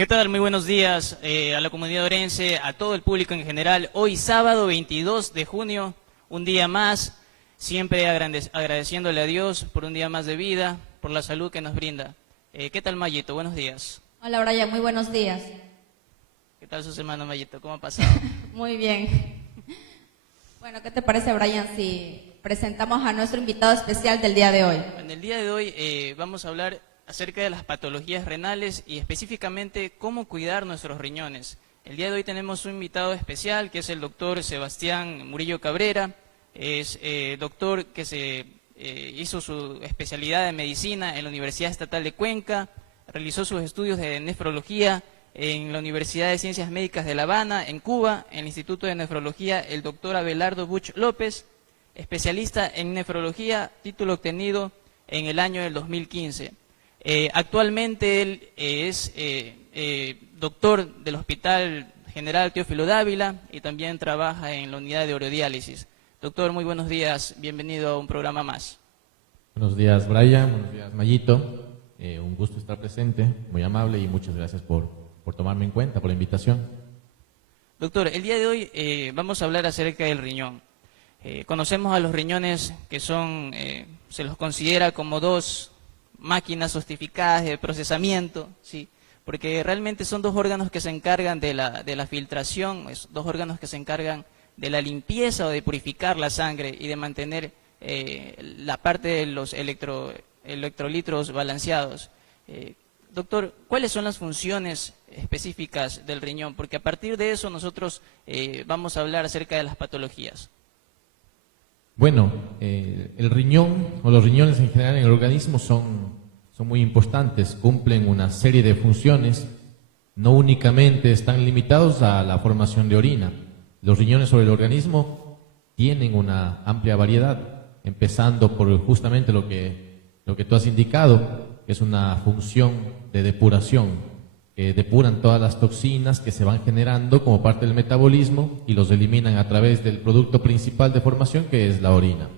¿Qué tal? Muy buenos días a la comunidad orense, a todo el público en general. Hoy sábado 22 de junio, un día más, siempre agradeciéndole a Dios por un día más de vida, por la salud que nos brinda. ¿Qué tal, Mayito? Buenos días. Hola, Brian, muy buenos días. ¿Qué tal su semana, Mayito? ¿Cómo ha pasado? Muy bien. Bueno, ¿qué te parece, Brian, si presentamos a nuestro invitado especial del día de hoy? En el día de hoy vamos a hablar acerca de las patologías renales y específicamente cómo cuidar nuestros riñones. El día de hoy tenemos un invitado especial que es el doctor Sebastián Murillo Cabrera. Es doctor que hizo su especialidad de medicina en la Universidad Estatal de Cuenca, realizó sus estudios de nefrología en la Universidad de Ciencias Médicas de La Habana, en Cuba, en el Instituto de Nefrología el doctor Abelardo Buch López, especialista en nefrología, título obtenido en el año del 2015. Actualmente él es doctor del Hospital General Teófilo Dávila y también trabaja en la unidad de urodiálisis. Doctor, muy buenos días, bienvenido a un programa más. Buenos días, Brian, buenos días, Mayito. Un gusto estar presente, muy amable y muchas gracias por tomarme en cuenta, por la invitación. Doctor, el día de hoy vamos a hablar acerca del riñón. Conocemos a los riñones que son, se los considera como dos máquinas sofisticadas de procesamiento, ¿sí? Porque realmente son dos órganos que se encargan de la filtración, dos órganos que se encargan de la limpieza o de purificar la sangre y de mantener la parte de los electrolitos balanceados. Doctor, ¿cuáles son las funciones específicas del riñón? Porque a partir de eso nosotros vamos a hablar acerca de las patologías. Bueno, el riñón o los riñones en general en el organismo son muy importantes, cumplen una serie de funciones, no únicamente están limitados a la formación de orina. Los riñones sobre el organismo tienen una amplia variedad, empezando por justamente lo que tú has indicado, que es una función de depuración, que depuran todas las toxinas que se van generando como parte del metabolismo y los eliminan a través del producto principal de formación, que es la orina.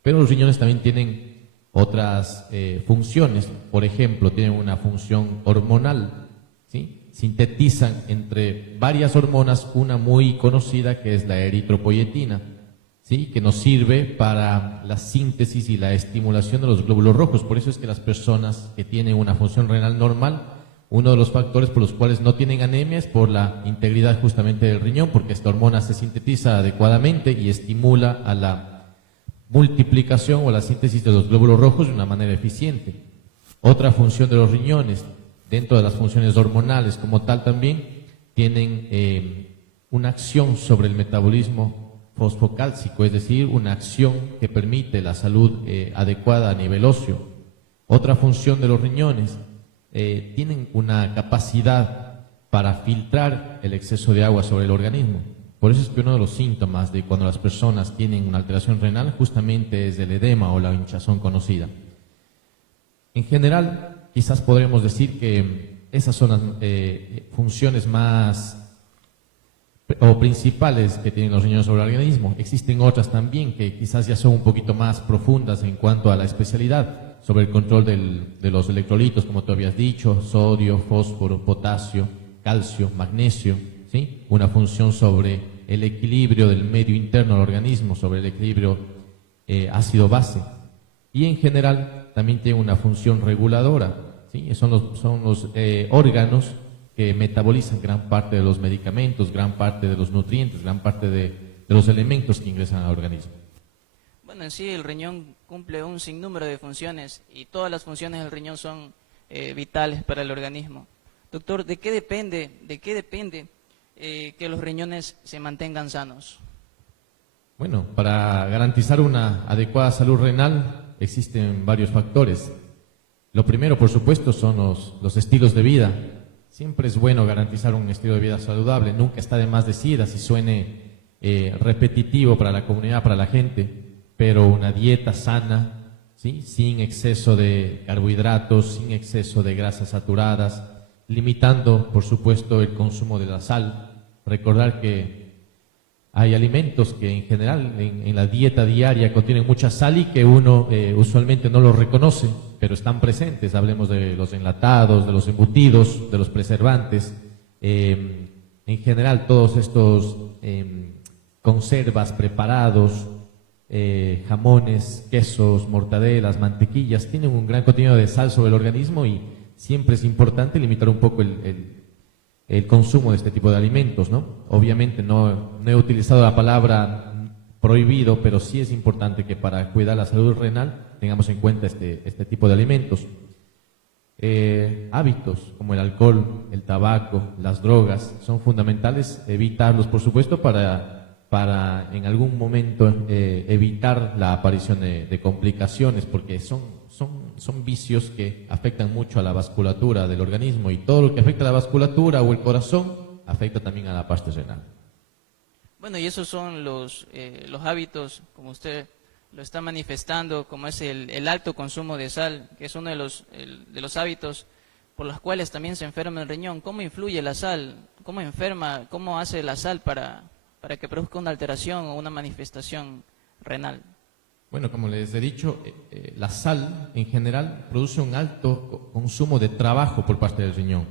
Pero los riñones también tienen otras funciones, por ejemplo, tienen una función hormonal, ¿sí? Sintetizan entre varias hormonas una muy conocida que es la eritropoyetina, ¿sí? Que nos sirve para la síntesis y la estimulación de los glóbulos rojos. Por eso es que las personas que tienen una función renal normal, uno de los factores por los cuales no tienen anemia es por la integridad justamente del riñón, porque esta hormona se sintetiza adecuadamente y estimula a la multiplicación o la síntesis de los glóbulos rojos de una manera eficiente. Otra función de los riñones, dentro de las funciones hormonales como tal también, tienen una acción sobre el metabolismo fosfocálcico, es decir, una acción que permite la salud adecuada a nivel óseo. Otra función de los riñones, tienen una capacidad para filtrar el exceso de agua sobre el organismo. Por eso es que uno de los síntomas de cuando las personas tienen una alteración renal justamente es el edema o la hinchazón conocida. En general, quizás podremos decir que esas son las funciones más o principales que tienen los riñones sobre el organismo. Existen otras también que quizás ya son un poquito más profundas en cuanto a la especialidad, sobre el control de los electrolitos, como tú habías dicho, sodio, fósforo, potasio, calcio, magnesio, ¿sí? Una función sobre el equilibrio del medio interno del organismo, sobre el equilibrio ácido-base. Y en general también tiene una función reguladora, ¿sí? Son los órganos que metabolizan gran parte de los medicamentos, gran parte de los nutrientes, gran parte de los elementos que ingresan al organismo. Bueno, en sí el riñón cumple un sinnúmero de funciones y todas las funciones del riñón son vitales para el organismo. Doctor, ¿de qué depende que los riñones se mantengan sanos? Bueno, para garantizar una adecuada salud renal existen varios factores. Lo primero, por supuesto, son los estilos de vida. Siempre es bueno garantizar un estilo de vida saludable, nunca está de más decir, así suene repetitivo para la comunidad, para la gente, pero una dieta sana, ¿sí? Sin exceso de carbohidratos, sin exceso de grasas saturadas, limitando, por supuesto, el consumo de la sal. Recordar que Hay alimentos que en general en la dieta diaria contienen mucha sal y que uno usualmente no los reconoce, pero están presentes. Hablemos de los enlatados, de los embutidos, de los preservantes. En general todos estos conservas, preparados, jamones, quesos, mortadelas, mantequillas, tienen un gran contenido de sal sobre el organismo y siempre es importante limitar un poco el consumo de este tipo de alimentos, ¿no? Obviamente no he utilizado la palabra prohibido, pero sí es importante que para cuidar la salud renal tengamos en cuenta este tipo de alimentos. Hábitos como el alcohol, el tabaco, las drogas, son fundamentales evitarlos, por supuesto, para en algún momento evitar la aparición de complicaciones, porque son vicios que afectan mucho a la vasculatura del organismo y todo lo que afecta a la vasculatura o el corazón afecta también a la parte renal. Bueno, y esos son los hábitos, como usted lo está manifestando, como es el alto consumo de sal, que es uno de los hábitos por los cuales también se enferma el riñón. ¿Cómo influye la sal? ¿Cómo enferma? ¿Cómo hace la sal para que produzca una alteración o una manifestación renal? Bueno, como les he dicho, la sal en general produce un alto consumo de trabajo por parte del riñón,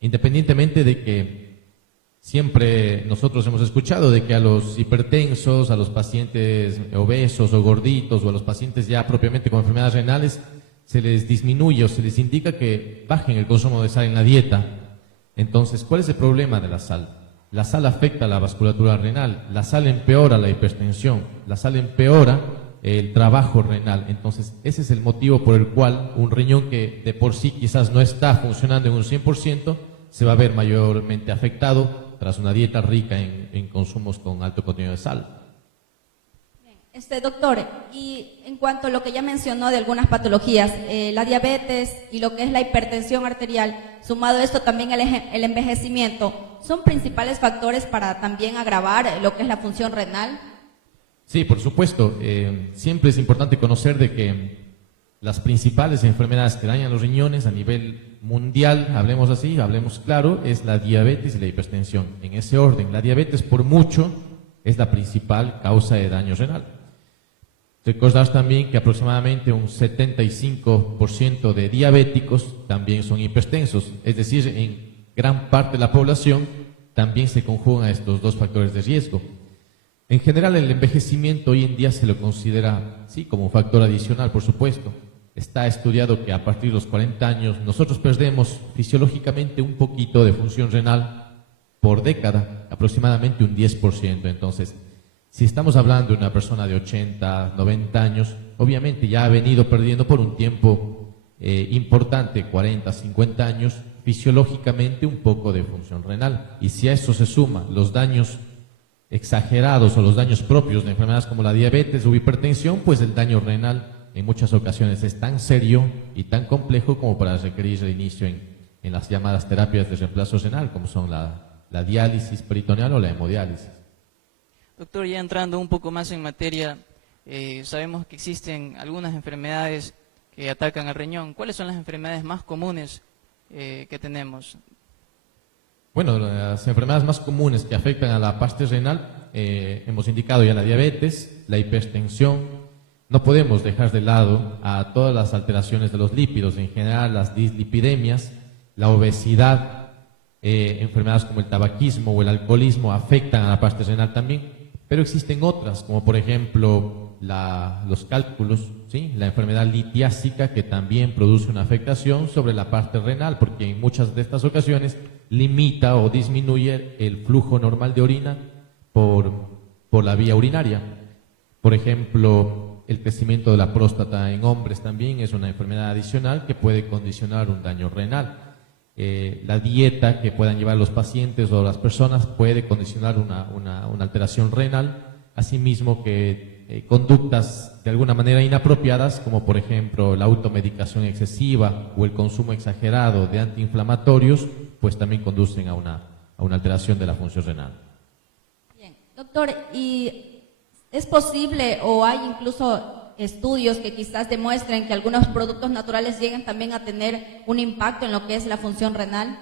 independientemente de que siempre nosotros hemos escuchado de que a los hipertensos, a los pacientes obesos o gorditos o a los pacientes ya propiamente con enfermedades renales se les disminuye o se les indica que bajen el consumo de sal en la dieta. Entonces, ¿cuál es el problema de la sal? La sal afecta a la vasculatura renal, la sal empeora la hipertensión, la sal empeora el trabajo renal. Entonces, ese es el motivo por el cual un riñón que de por sí quizás no está funcionando en un 100% se va a ver mayormente afectado tras una dieta rica en consumos con alto contenido de sal. Doctor, y en cuanto a lo que ya mencionó de algunas patologías, la diabetes y lo que es la hipertensión arterial, sumado a esto también el envejecimiento, ¿son principales factores para también agravar lo que es la función renal? Sí, por supuesto. Siempre es importante conocer de que las principales enfermedades que dañan los riñones a nivel mundial, hablemos así, hablemos claro, es la diabetes y la hipertensión. En ese orden, la diabetes por mucho es la principal causa de daño renal. Recordar también que aproximadamente un 75% de diabéticos también son hipertensos, es decir, en gran parte de la población también se conjugan estos dos factores de riesgo. En general, el envejecimiento hoy en día se lo considera, sí, como un factor adicional, por supuesto. Está estudiado que a partir de los 40 años nosotros perdemos fisiológicamente un poquito de función renal por década, aproximadamente un 10%. Entonces, si estamos hablando de una persona de 80, 90 años, obviamente ya ha venido perdiendo por un tiempo importante, 40, 50 años, fisiológicamente un poco de función renal. Y si a eso se suma los daños exagerados o los daños propios de enfermedades como la diabetes o hipertensión, pues el daño renal en muchas ocasiones es tan serio y tan complejo como para requerir el inicio en las llamadas terapias de reemplazo renal, como son la diálisis peritoneal o la hemodiálisis. Doctor, ya entrando un poco más en materia, sabemos que existen algunas enfermedades que atacan al riñón. ¿Cuáles son las enfermedades más comunes que tenemos? Bueno, las enfermedades más comunes que afectan a la parte renal, hemos indicado ya la diabetes, la hipertensión. No podemos dejar de lado a todas las alteraciones de los lípidos, en general las dislipidemias, la obesidad, enfermedades como el tabaquismo o el alcoholismo afectan a la parte renal también. Pero existen otras, como por ejemplo los cálculos, ¿sí? La enfermedad litiásica, que también produce una afectación sobre la parte renal, porque en muchas de estas ocasiones limita o disminuye el flujo normal de orina por la vía urinaria. Por ejemplo, el crecimiento de la próstata en hombres también es una enfermedad adicional que puede condicionar un daño renal. La dieta que puedan llevar los pacientes o las personas puede condicionar una alteración renal, asimismo que conductas de alguna manera inapropiadas, como por ejemplo la automedicación excesiva o el consumo exagerado de antiinflamatorios, pues también conducen a una alteración de la función renal. Bien, doctor, ¿y es posible o hay incluso estudios que quizás demuestren que algunos productos naturales lleguen también a tener un impacto en lo que es la función renal?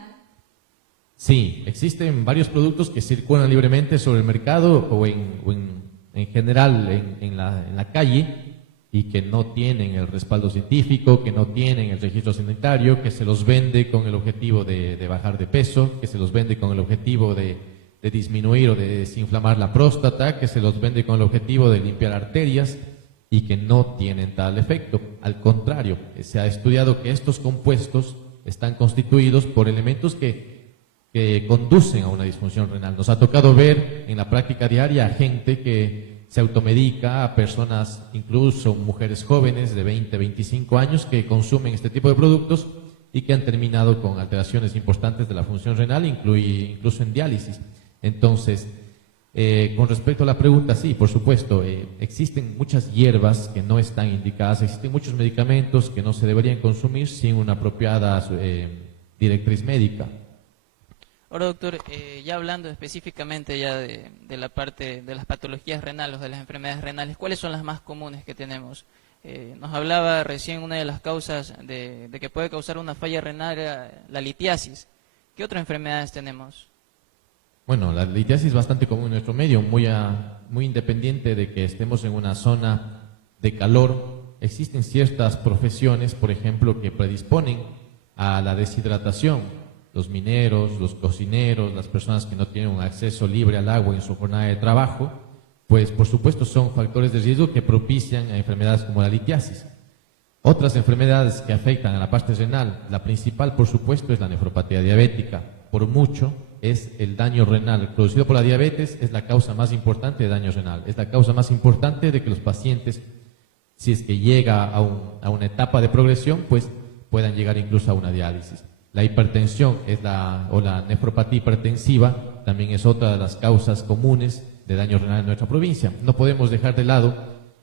Sí, existen varios productos que circulan libremente sobre el mercado o en general en la calle y que no tienen el respaldo científico, que no tienen el registro sanitario, que se los vende con el objetivo de bajar de peso, que se los vende con el objetivo de disminuir o de desinflamar la próstata, que se los vende con el objetivo de limpiar arterias y que no tienen tal efecto. Al contrario, se ha estudiado que estos compuestos están constituidos por elementos que conducen a una disfunción renal. Nos ha tocado ver en la práctica diaria a gente que se automedica, a personas, incluso mujeres jóvenes de 20, 25 años que consumen este tipo de productos y que han terminado con alteraciones importantes de la función renal, incluso en diálisis. Entonces, con respecto a la pregunta, sí, por supuesto, existen muchas hierbas que no están indicadas, existen muchos medicamentos que no se deberían consumir sin una apropiada directriz médica. Ahora, doctor, ya hablando específicamente ya de la parte de las patologías renales, de las enfermedades renales, ¿cuáles son las más comunes que tenemos? Nos hablaba recién una de las causas de que puede causar una falla renal, la litiasis. ¿Qué otras enfermedades tenemos? Bueno, la litiasis es bastante común en nuestro medio, muy independiente de que estemos en una zona de calor. Existen ciertas profesiones, por ejemplo, que predisponen a la deshidratación. Los mineros, los cocineros, las personas que no tienen un acceso libre al agua en su jornada de trabajo, pues por supuesto son factores de riesgo que propician a enfermedades como la litiasis. Otras enfermedades que afectan a la parte renal, la principal por supuesto es la nefropatía diabética. Por mucho es el daño renal producido por la diabetes, es la causa más importante de daño renal, es la causa más importante de que los pacientes, si es que llega a una etapa de progresión, pues puedan llegar incluso a una diálisis. La hipertensión o la nefropatía hipertensiva también es otra de las causas comunes de daño renal en nuestra provincia. No podemos dejar de lado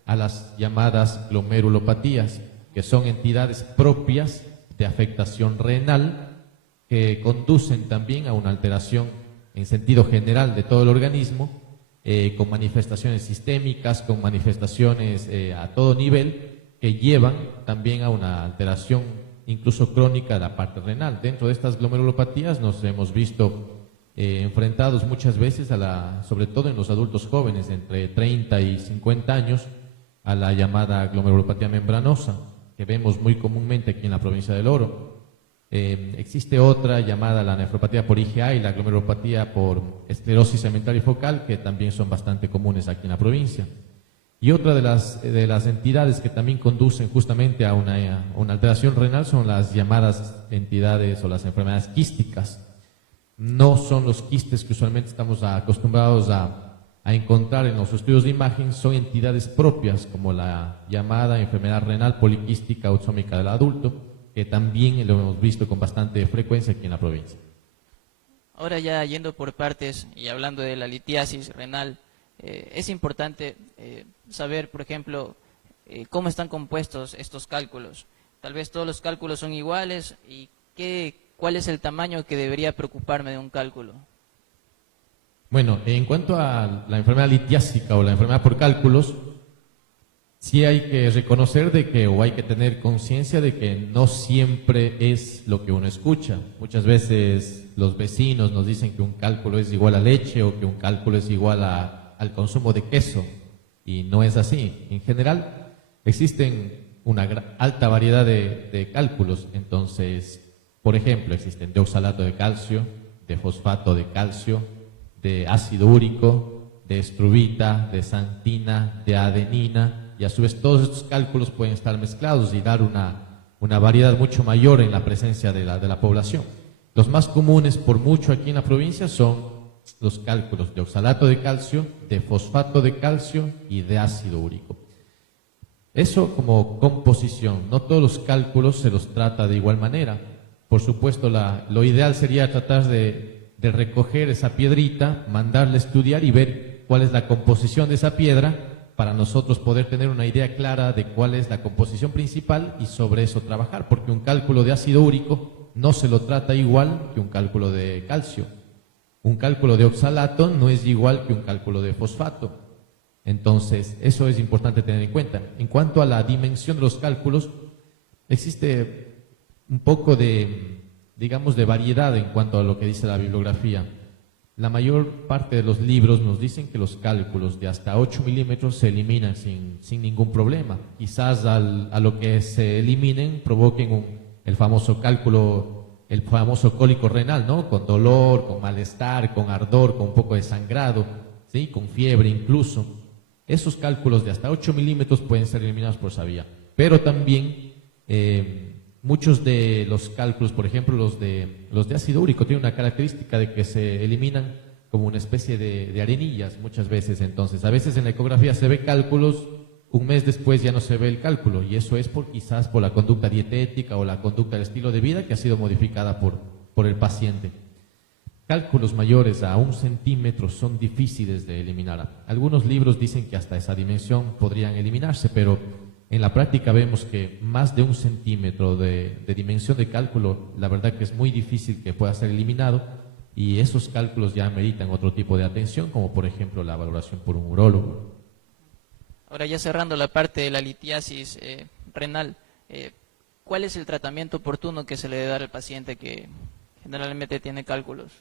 a las llamadas glomerulopatías, que son entidades propias de afectación renal que conducen también a una alteración en sentido general de todo el organismo, con manifestaciones sistémicas, con manifestaciones a todo nivel, que llevan también a una alteración incluso crónica de la parte renal. Dentro de estas glomerulopatías nos hemos visto enfrentados muchas veces, sobre todo en los adultos jóvenes, entre 30 y 50 años, a la llamada glomerulopatía membranosa, que vemos muy comúnmente aquí en la provincia del Oro. Existe otra llamada la nefropatía por IgA y la glomerulopatía por esclerosis segmental y focal, que también son bastante comunes aquí en la provincia. Y otra de las entidades que también conducen justamente a una alteración renal son las llamadas entidades o las enfermedades quísticas. No son los quistes que usualmente estamos acostumbrados a encontrar en los estudios de imagen, son entidades propias como la llamada enfermedad renal poliquística auxómica del adulto, que también lo hemos visto con bastante frecuencia aquí en la provincia. Ahora ya yendo por partes y hablando de la litiasis renal, es importante saber, por ejemplo, cómo están compuestos estos cálculos. Tal vez todos los cálculos son iguales y ¿cuál es el tamaño que debería preocuparme de un cálculo? Bueno, en cuanto a la enfermedad litiásica o la enfermedad por cálculos, sí hay que reconocer o hay que tener conciencia de que no siempre es lo que uno escucha. Muchas veces los vecinos nos dicen que un cálculo es igual a leche o que un cálculo es igual al consumo de queso, y no es así. En general existen una alta variedad de cálculos. Entonces, por ejemplo, existen de oxalato de calcio, de fosfato de calcio, de ácido úrico, de estrubita, de xantina, de adenina, y a su vez todos estos cálculos pueden estar mezclados y dar una variedad mucho mayor en la presencia de la población. Los más comunes por mucho aquí en la provincia son los cálculos de oxalato de calcio, de fosfato de calcio y de ácido úrico. Eso como composición. No todos los cálculos se los trata de igual manera. Por supuesto, lo ideal sería tratar de recoger esa piedrita, mandarla a estudiar y ver cuál es la composición de esa piedra para nosotros poder tener una idea clara de cuál es la composición principal y sobre eso trabajar, porque un cálculo de ácido úrico no se lo trata igual que un cálculo de calcio. Un cálculo de oxalato no es igual que un cálculo de fosfato. Entonces, eso es importante tener en cuenta. En cuanto a la dimensión de los cálculos, existe un poco de digamos, de variedad en cuanto a lo que dice la bibliografía. La mayor parte de los libros nos dicen que los cálculos de hasta 8 milímetros se eliminan sin ningún problema. Quizás a lo que se eliminen provoquen el famoso cálculo, el famoso cólico renal, ¿no? Con dolor, con malestar, con ardor, con un poco de sangrado, ¿sí? Con fiebre incluso. Esos cálculos de hasta 8 milímetros pueden ser eliminados por esa vía. Pero también muchos de los cálculos, por ejemplo los de ácido úrico, tienen una característica de que se eliminan como una especie de arenillas muchas veces. Entonces, a veces en la ecografía se ve cálculos, un mes después ya no se ve el cálculo, y eso es quizás por la conducta dietética o la conducta del estilo de vida que ha sido modificada por el paciente. Cálculos mayores a 1 centímetro son difíciles de eliminar. Algunos libros dicen que hasta esa dimensión podrían eliminarse, pero en la práctica vemos que más de 1 centímetro de dimensión de cálculo, la verdad que es muy difícil que pueda ser eliminado, y esos cálculos ya ameritan otro tipo de atención, como por ejemplo la valoración por un urólogo. Ahora ya cerrando la parte de la litiasis renal, ¿cuál es el tratamiento oportuno que se le debe dar al paciente que generalmente tiene cálculos?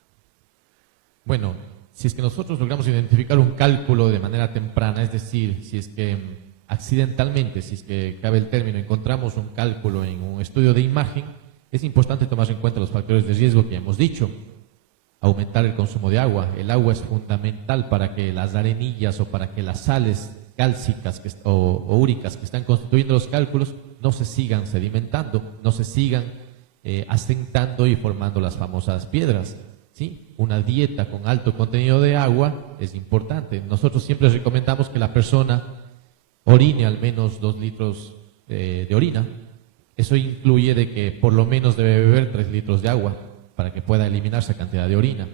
Bueno, si es que nosotros logramos identificar un cálculo de manera temprana, es decir, si es que accidentalmente, si es que cabe el término, encontramos un cálculo en un estudio de imagen, es importante tomar en cuenta los factores de riesgo que hemos dicho. Aumentar el consumo de agua. El agua es fundamental para que las arenillas o para que las sales cálcicas o úricas que están constituyendo los cálculos no se sigan sedimentando, no se sigan asentando y formando las famosas piedras, ¿sí? Una dieta con alto contenido de agua es importante. Nosotros siempre recomendamos que la persona orine al menos 2 litros de orina. Eso incluye de que por lo menos debe beber 3 litros de agua para que pueda eliminar esa cantidad de orina.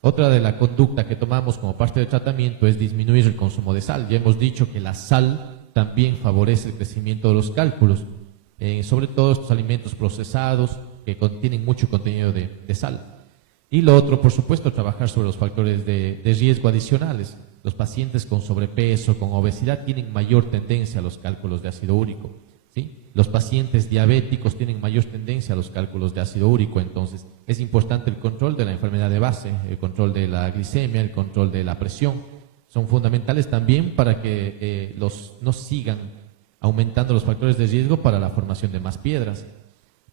Otra de la conducta que tomamos como parte del tratamiento es disminuir el consumo de sal. Ya hemos dicho que la sal también favorece el crecimiento de los cálculos, sobre todo estos alimentos procesados que contienen mucho contenido de sal. Y lo otro, por supuesto, trabajar sobre los factores de riesgo adicionales. Los pacientes con sobrepeso, con obesidad, tienen mayor tendencia a los cálculos de ácido úrico, ¿sí? Los pacientes diabéticos tienen mayor tendencia a los cálculos de ácido úrico. Entonces, es importante el control de la enfermedad de base, el control de la glicemia, el control de la presión. Son fundamentales también para que no sigan aumentando los factores de riesgo para la formación de más piedras.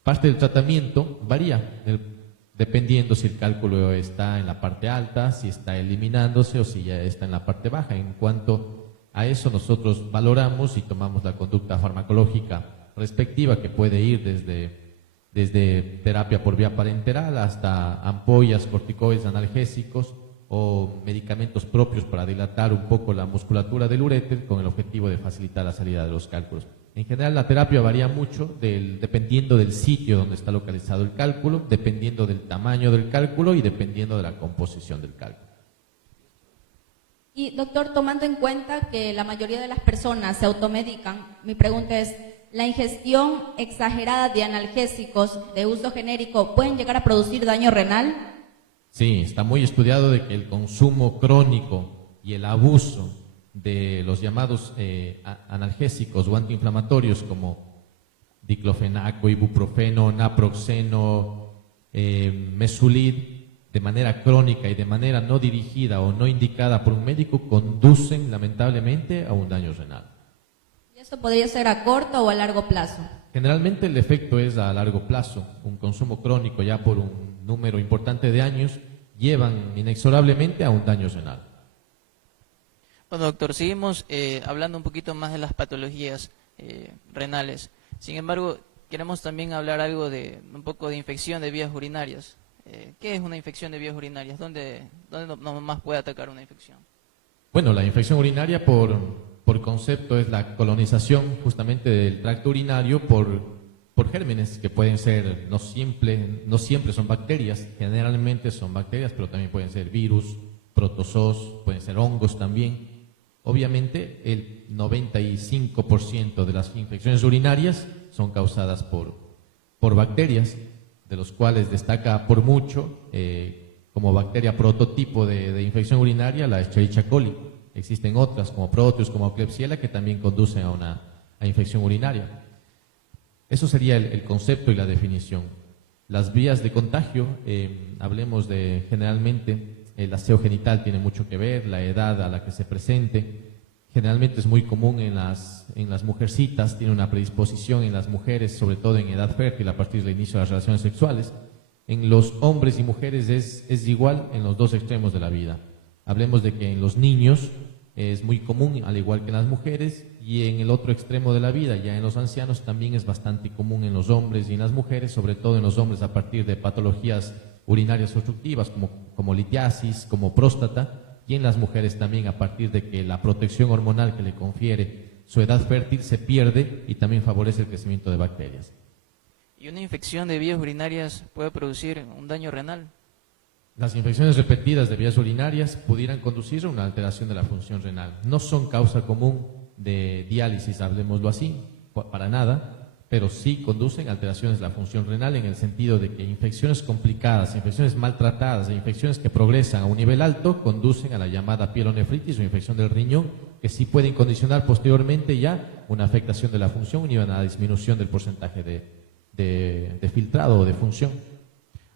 Parte del tratamiento varía, dependiendo si el cálculo está en la parte alta, si está eliminándose o si ya está en la parte baja. En cuanto a eso, nosotros valoramos y tomamos la conducta farmacológica respectiva, que puede ir desde terapia por vía parenteral hasta ampollas, corticoides, analgésicos o medicamentos propios para dilatar un poco la musculatura del uréter con el objetivo de facilitar la salida de los cálculos. En general, la terapia varía mucho dependiendo del sitio donde está localizado el cálculo, dependiendo del tamaño del cálculo y dependiendo de la composición del cálculo. Y doctor, tomando en cuenta que la mayoría de las personas se automedican, mi pregunta es, ¿la ingestión exagerada de analgésicos de uso genérico pueden llegar a producir daño renal? Sí, está muy estudiado de que el consumo crónico y el abuso de los llamados analgésicos o antiinflamatorios como diclofenaco, ibuprofeno, naproxeno, mesulid, de manera crónica y de manera no dirigida o no indicada por un médico, conducen lamentablemente a un daño renal. ¿Y esto podría ser a corto o a largo plazo? Generalmente el efecto es a largo plazo. Un consumo crónico ya por un número importante de años llevan inexorablemente a un daño renal. Bueno, doctor, seguimos hablando un poquito más de las patologías renales. Sin embargo, queremos también hablar algo un poco de infección de vías urinarias. ¿Qué es una infección de vías urinarias? ¿Dónde más puede atacar una infección? Bueno, la infección urinaria por concepto es la colonización justamente del tracto urinario por gérmenes que pueden ser, no siempre son bacterias, generalmente son bacterias, pero también pueden ser virus, protozoos, pueden ser hongos también. Obviamente el 95% de las infecciones urinarias son causadas por bacterias, de los cuales destaca por mucho como bacteria prototipo de infección urinaria la Escherichia coli. Existen otras como Proteus, como Klebsiella, que también conducen a infección urinaria. Eso sería el concepto y la definición. Las vías de contagio, hablemos de generalmente el aseo genital tiene mucho que ver, la edad a la que se presente. Generalmente es muy común en las mujercitas, tiene una predisposición en las mujeres, sobre todo en edad fértil, a partir del inicio de las relaciones sexuales. En los hombres y mujeres es igual en los dos extremos de la vida. Hablemos de que en los niños es muy común, al igual que en las mujeres, y en el otro extremo de la vida, ya en los ancianos, también es bastante común en los hombres y en las mujeres, sobre todo en los hombres a partir de patologías urinarias obstructivas como litiasis, como próstata, y en las mujeres también a partir de que la protección hormonal que le confiere su edad fértil se pierde y también favorece el crecimiento de bacterias. ¿Y una infección de vías urinarias puede producir un daño renal? Las infecciones repetidas de vías urinarias pudieran conducir a una alteración de la función renal. No son causa común de diálisis, hablemoslo así, para nada, pero sí conducen a alteraciones de la función renal en el sentido de que infecciones complicadas, infecciones maltratadas e infecciones que progresan a un nivel alto conducen a la llamada pielonefritis o infección del riñón, que sí pueden condicionar posteriormente ya una afectación de la función y una disminución del porcentaje de filtrado o de función.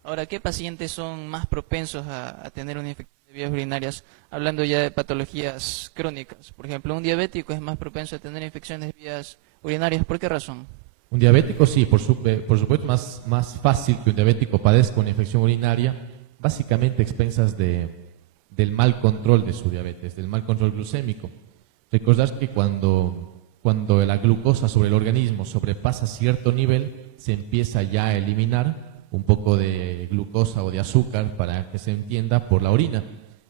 Ahora, ¿qué pacientes son más propensos a tener una infección de vías urinarias? Hablando ya de patologías crónicas. Por ejemplo, un diabético es más propenso a tener infecciones de vías urinarias. ¿Por qué razón? Un diabético sí, por supuesto, más fácil que un diabético padezca una infección urinaria, básicamente a expensas del mal control de su diabetes, del mal control glucémico. Recordar que cuando la glucosa sobre el organismo sobrepasa cierto nivel, se empieza ya a eliminar un poco de glucosa o de azúcar, para que se entienda, por la orina.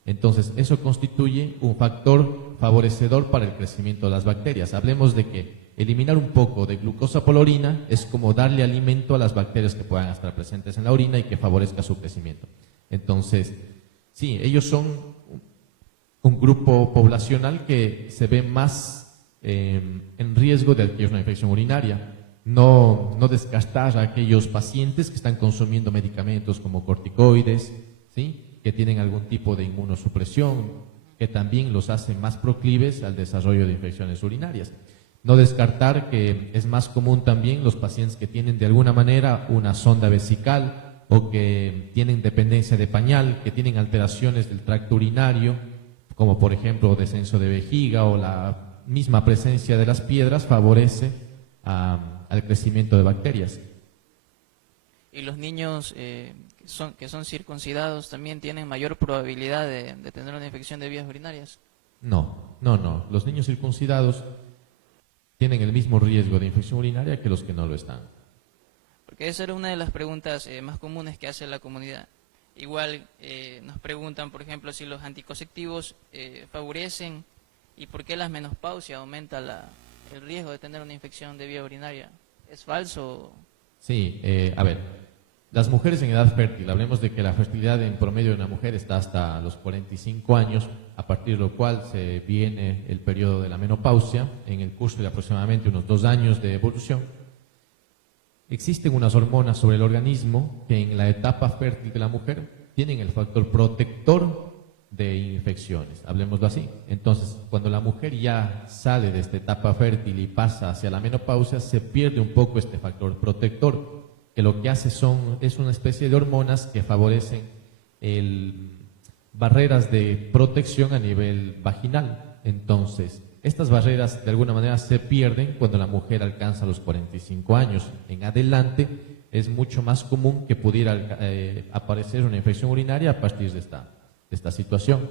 Entonces, eso constituye un factor favorecedor para el crecimiento de las bacterias. Hablemos de que eliminar un poco de glucosa por la orina es como darle alimento a las bacterias que puedan estar presentes en la orina y que favorezca su crecimiento. Entonces, sí, ellos son un grupo poblacional que se ve más en riesgo de adquirir una infección urinaria. No descartar a aquellos pacientes que están consumiendo medicamentos como corticoides, ¿sí?, que tienen algún tipo de inmunosupresión, que también los hace más proclives al desarrollo de infecciones urinarias. No descartar que es más común también los pacientes que tienen de alguna manera una sonda vesical o que tienen dependencia de pañal, que tienen alteraciones del tracto urinario, como por ejemplo descenso de vejiga, o la misma presencia de las piedras favorece al crecimiento de bacterias. ¿Y los niños que son circuncidados también tienen mayor probabilidad de tener una infección de vías urinarias? No. Los niños circuncidados tienen el mismo riesgo de infección urinaria que los que no lo están. Porque esa era una de las preguntas más comunes que hace la comunidad. Igual nos preguntan, por ejemplo, si los anticonceptivos favorecen y por qué la menopausia aumenta el riesgo de tener una infección de vía urinaria. ¿Es falso? Sí, a ver, las mujeres en edad fértil, hablemos de que la fertilidad en promedio de una mujer está hasta los 45 años, a partir de lo cual se viene el periodo de la menopausia, en el curso de aproximadamente unos 2 años de evolución. Existen unas hormonas sobre el organismo que en la etapa fértil de la mujer tienen el factor protector de infecciones, hablemoslo así. Entonces, cuando la mujer ya sale de esta etapa fértil y pasa hacia la menopausia, se pierde un poco este factor protector, que lo que hace es una especie de hormonas que favorecen barreras de protección a nivel vaginal. Entonces, estas barreras de alguna manera se pierden cuando la mujer alcanza los 45 años. En adelante es mucho más común que pudiera aparecer una infección urinaria a partir de esta situación.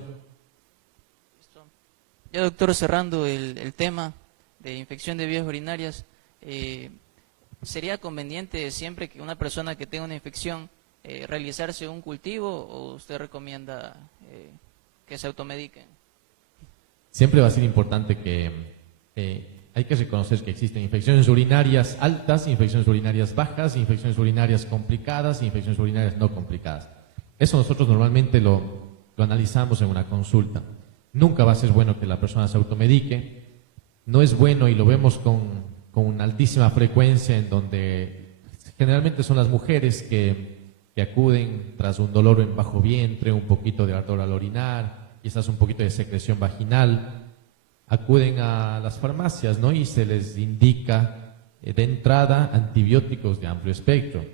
Ya, doctor, cerrando el tema de infección de vías urinarias, ¿sería conveniente siempre que una persona que tenga una infección realizarse un cultivo o usted recomienda que se automediquen? Siempre va a ser importante que hay que reconocer que existen infecciones urinarias altas, infecciones urinarias bajas, infecciones urinarias complicadas y infecciones urinarias no complicadas. Eso nosotros normalmente lo analizamos en una consulta. Nunca va a ser bueno que la persona se automedique. No es bueno, y lo vemos con una altísima frecuencia, en donde generalmente son las mujeres que acuden tras un dolor en bajo vientre, un poquito de ardor al orinar, quizás un poquito de secreción vaginal, acuden a las farmacias, ¿no?, y se les indica de entrada antibióticos de amplio espectro.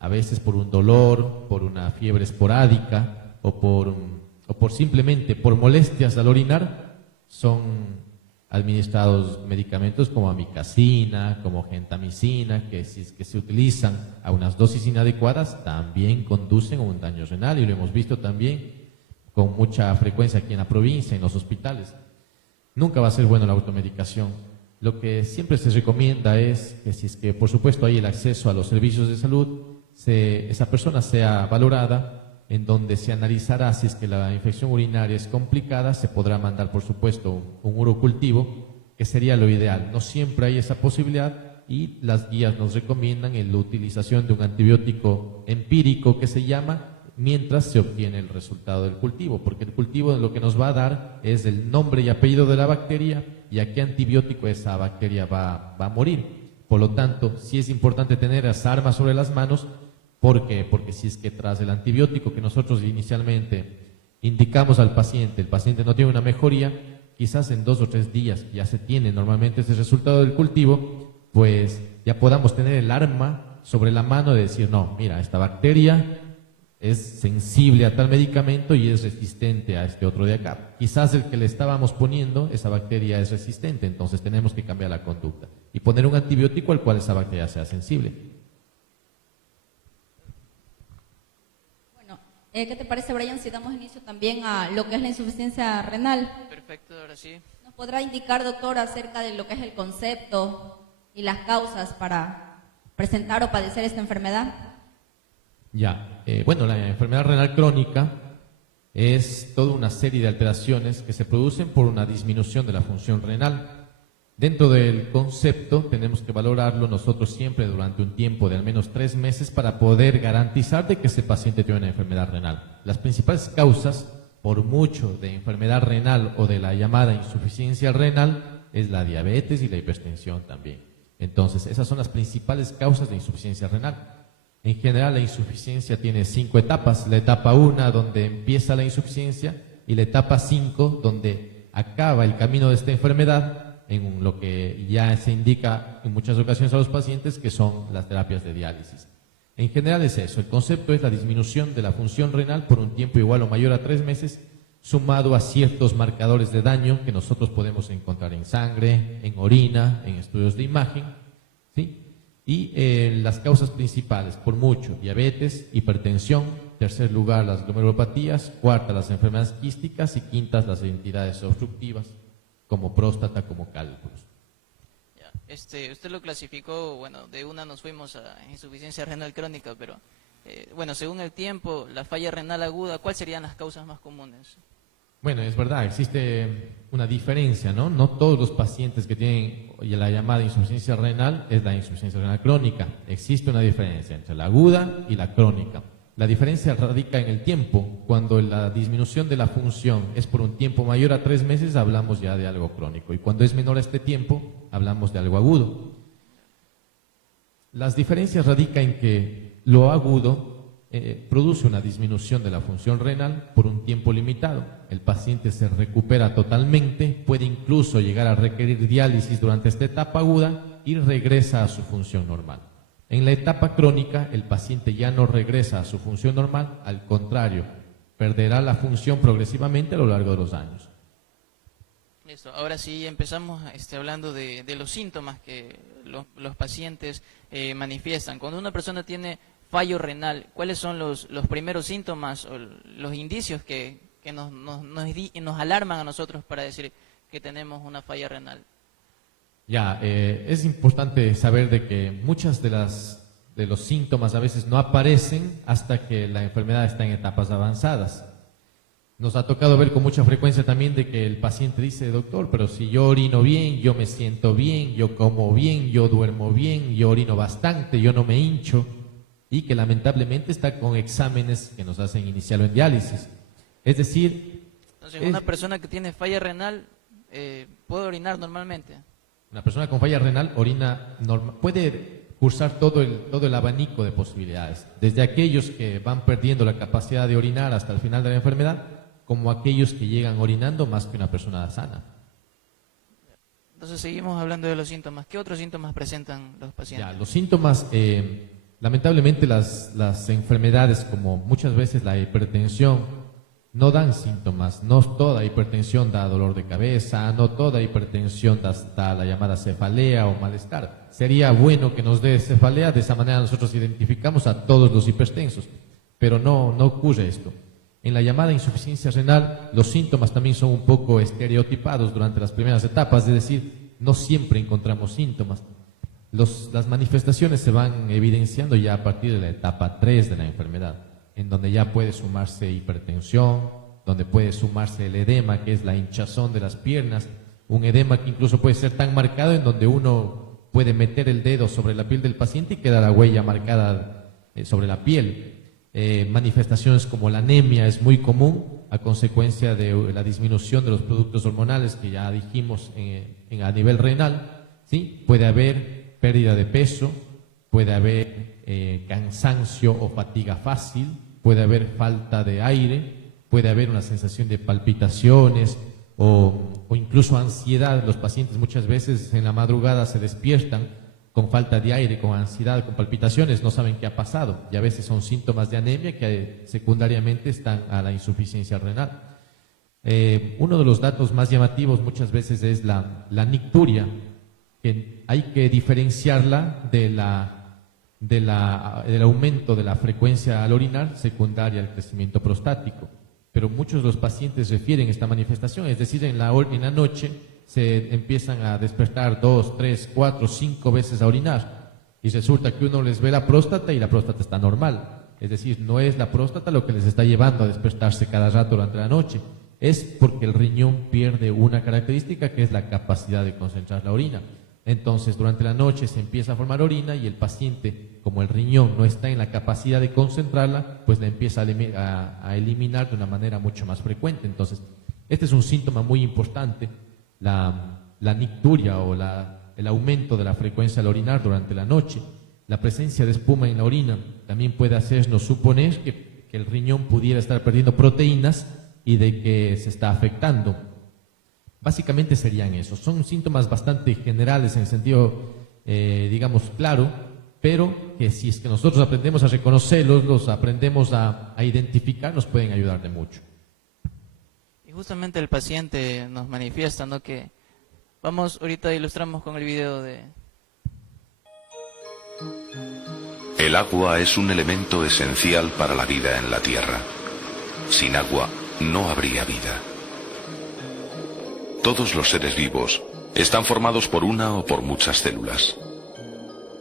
a veces por un dolor, por una fiebre esporádica o por simplemente por molestias al orinar, son administrados medicamentos como amicacina, como gentamicina, que si es que se utilizan a unas dosis inadecuadas también conducen a un daño renal, y lo hemos visto también con mucha frecuencia aquí en la provincia, en los hospitales. Nunca va a ser bueno la automedicación. Lo que siempre se recomienda es que si es que por supuesto hay el acceso a los servicios de salud, esa persona sea valorada, en donde se analizará si es que la infección urinaria es complicada, se podrá mandar por supuesto un urocultivo, que sería lo ideal. No siempre hay esa posibilidad y las guías nos recomiendan la utilización de un antibiótico empírico que se llama, mientras se obtiene el resultado del cultivo, porque el cultivo lo que nos va a dar es el nombre y apellido de la bacteria y a qué antibiótico esa bacteria va a morir. Por lo tanto, sí es importante tener esa arma sobre las manos. ¿Por qué? Porque si es que tras el antibiótico que nosotros inicialmente indicamos al paciente, el paciente no tiene una mejoría, quizás en 2 o 3 días ya se tiene normalmente ese resultado del cultivo, pues ya podamos tener el arma sobre la mano de decir, no, mira, esta bacteria es sensible a tal medicamento y es resistente a este otro de acá. Quizás el que le estábamos poniendo, esa bacteria es resistente, entonces tenemos que cambiar la conducta y poner un antibiótico al cual esa bacteria sea sensible. ¿Qué te parece, Brian, si damos inicio también a lo que es la insuficiencia renal? Perfecto, ahora sí. ¿Nos podrá indicar, doctor, acerca de lo que es el concepto y las causas para presentar o padecer esta enfermedad? Ya, bueno, la enfermedad renal crónica es toda una serie de alteraciones que se producen por una disminución de la función renal. Dentro del concepto tenemos que valorarlo nosotros siempre durante un tiempo de al menos 3 meses para poder garantizar de que ese paciente tiene una enfermedad renal. Las principales causas, por mucho, de enfermedad renal o de la llamada insuficiencia renal es la diabetes y la hipertensión también. Entonces, esas son las principales causas de insuficiencia renal. En general, la insuficiencia tiene 5 etapas. La etapa 1, donde empieza la insuficiencia, y la etapa 5, donde acaba el camino de esta enfermedad, en lo que ya se indica en muchas ocasiones a los pacientes, que son las terapias de diálisis. En general es eso, el concepto es la disminución de la función renal por un tiempo igual o mayor a 3 meses, sumado a ciertos marcadores de daño que nosotros podemos encontrar en sangre, en orina, en estudios de imagen, ¿sí? Y las causas principales, por mucho, diabetes, hipertensión, tercer lugar las glomerulopatías, cuarta las enfermedades quísticas y quintas las entidades obstructivas, como próstata, como cálculos. Ya, usted lo clasificó, bueno, de una nos fuimos a insuficiencia renal crónica, pero bueno, según el tiempo, la falla renal aguda, ¿cuáles serían las causas más comunes? Bueno, es verdad, existe una diferencia, ¿no? No todos los pacientes que tienen la llamada insuficiencia renal es la insuficiencia renal crónica. Existe una diferencia entre la aguda y la crónica. La diferencia radica en el tiempo. Cuando la disminución de la función es por un tiempo mayor a 3 meses, hablamos ya de algo crónico. Y cuando es menor a este tiempo, hablamos de algo agudo. Las diferencias radican en que lo agudo produce una disminución de la función renal por un tiempo limitado. El paciente se recupera totalmente, puede incluso llegar a requerir diálisis durante esta etapa aguda y regresa a su función normal. En la etapa crónica, el paciente ya no regresa a su función normal, al contrario, perderá la función progresivamente a lo largo de los años. Listo, ahora sí empezamos hablando de los síntomas que los pacientes manifiestan. Cuando una persona tiene fallo renal, ¿cuáles son los primeros síntomas o los indicios que nos alarman a nosotros para decir que tenemos una falla renal? Ya, es importante saber de que muchas de los síntomas a veces no aparecen hasta que la enfermedad está en etapas avanzadas. Nos ha tocado ver con mucha frecuencia también de que el paciente dice, doctor, pero si yo orino bien, yo me siento bien, yo como bien, yo duermo bien, yo orino bastante, yo no me hincho, y que lamentablemente está con exámenes que nos hacen iniciarlo en diálisis. Es decir... Entonces, una persona que tiene falla renal puede orinar normalmente. Una persona con falla renal puede cursar todo el abanico de posibilidades, desde aquellos que van perdiendo la capacidad de orinar hasta el final de la enfermedad, como aquellos que llegan orinando más que una persona sana. Entonces seguimos hablando de los síntomas. ¿Qué otros síntomas presentan los pacientes? Ya, los síntomas Lamentablemente las enfermedades, como muchas veces la hipertensión, no dan síntomas. No toda hipertensión da dolor de cabeza, no toda hipertensión da la llamada cefalea o malestar. Sería bueno que nos dé cefalea, de esa manera nosotros identificamos a todos los hipertensos, pero no ocurre esto. En la llamada insuficiencia renal, los síntomas también son un poco estereotipados durante las primeras etapas, es decir, no siempre encontramos síntomas. Las manifestaciones se van evidenciando ya a partir de la etapa 3 de la enfermedad, en donde ya puede sumarse hipertensión, donde puede sumarse el edema, que es la hinchazón de las piernas, un edema que incluso puede ser tan marcado en donde uno puede meter el dedo sobre la piel del paciente y queda la huella marcada sobre la piel. Manifestaciones como la anemia es muy común a consecuencia de la disminución de los productos hormonales que ya dijimos a nivel renal, ¿sí? Puede haber pérdida de peso, puede haber cansancio o fatiga fácil, puede haber falta de aire, puede haber una sensación de palpitaciones o incluso ansiedad. Los pacientes muchas veces en la madrugada se despiertan con falta de aire, con ansiedad, con palpitaciones, no saben qué ha pasado, y a veces son síntomas de anemia que secundariamente están a la insuficiencia renal. Uno de los datos más llamativos muchas veces es la nicturia, que hay que diferenciarla del aumento de la frecuencia al orinar secundaria al crecimiento prostático. Pero muchos de los pacientes refieren esta manifestación, es decir, en la noche se empiezan a despertar 2, 3, 4, 5 veces a orinar y resulta que uno les ve la próstata y la próstata está normal. Es decir, no es la próstata lo que les está llevando a despertarse cada rato durante la noche, es porque el riñón pierde una característica que es la capacidad de concentrar la orina. Entonces, durante la noche se empieza a formar orina y el paciente, como el riñón no está en la capacidad de concentrarla, pues la empieza a eliminar de una manera mucho más frecuente. Entonces, este es un síntoma muy importante, la nicturia o el aumento de la frecuencia al orinar durante la noche. La presencia de espuma en la orina también puede hacernos suponer que el riñón pudiera estar perdiendo proteínas y de que se está afectando. Básicamente serían esos. Son síntomas bastante generales en sentido, digamos, claro, pero que si es que nosotros aprendemos a reconocerlos, los aprendemos a identificar, nos pueden ayudar de mucho. Y justamente el paciente nos manifiesta, ¿no? Que vamos, ahorita ilustramos con el video de... El agua es un elemento esencial para la vida en la Tierra. Sin agua no habría vida. Todos los seres vivos están formados por una o por muchas células.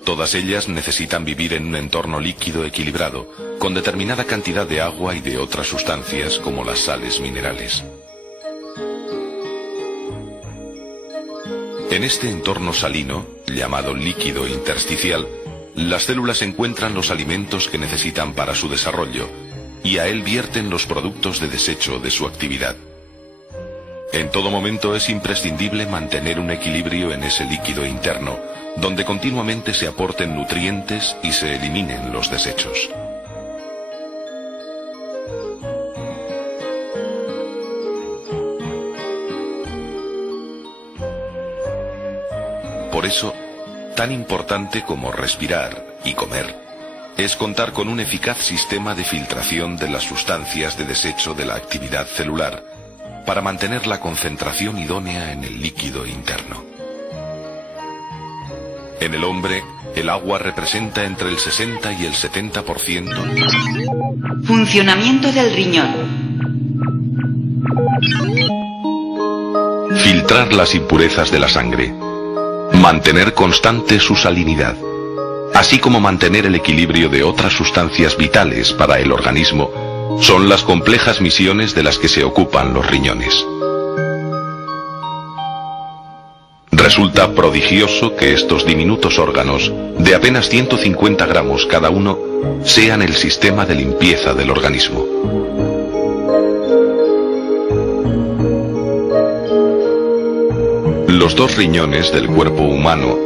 Todas ellas necesitan vivir en un entorno líquido equilibrado, con determinada cantidad de agua y de otras sustancias como las sales minerales. En este entorno salino, llamado líquido intersticial, las células encuentran los alimentos que necesitan para su desarrollo y a él vierten los productos de desecho de su actividad. En todo momento es imprescindible mantener un equilibrio en ese líquido interno, donde continuamente se aporten nutrientes y se eliminen los desechos. Por eso, tan importante como respirar y comer, es contar con un eficaz sistema de filtración de las sustancias de desecho de la actividad celular, para mantener la concentración idónea en el líquido interno. En el hombre, el agua representa entre el 60 y el 70%. Funcionamiento del riñón. Filtrar las impurezas de la sangre. Mantener constante su salinidad, así como mantener el equilibrio de otras sustancias vitales para el organismo, son las complejas misiones de las que se ocupan los riñones. Resulta prodigioso que estos diminutos órganos, de apenas 150 gramos cada uno, sean el sistema de limpieza del organismo. Los dos riñones del cuerpo humano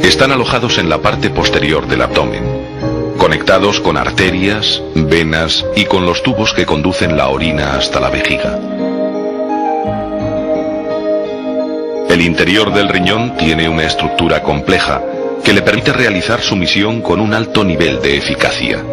están alojados en la parte posterior del abdomen, conectados con arterias, venas y con los tubos que conducen la orina hasta la vejiga. El interior del riñón tiene una estructura compleja que le permite realizar su misión con un alto nivel de eficacia.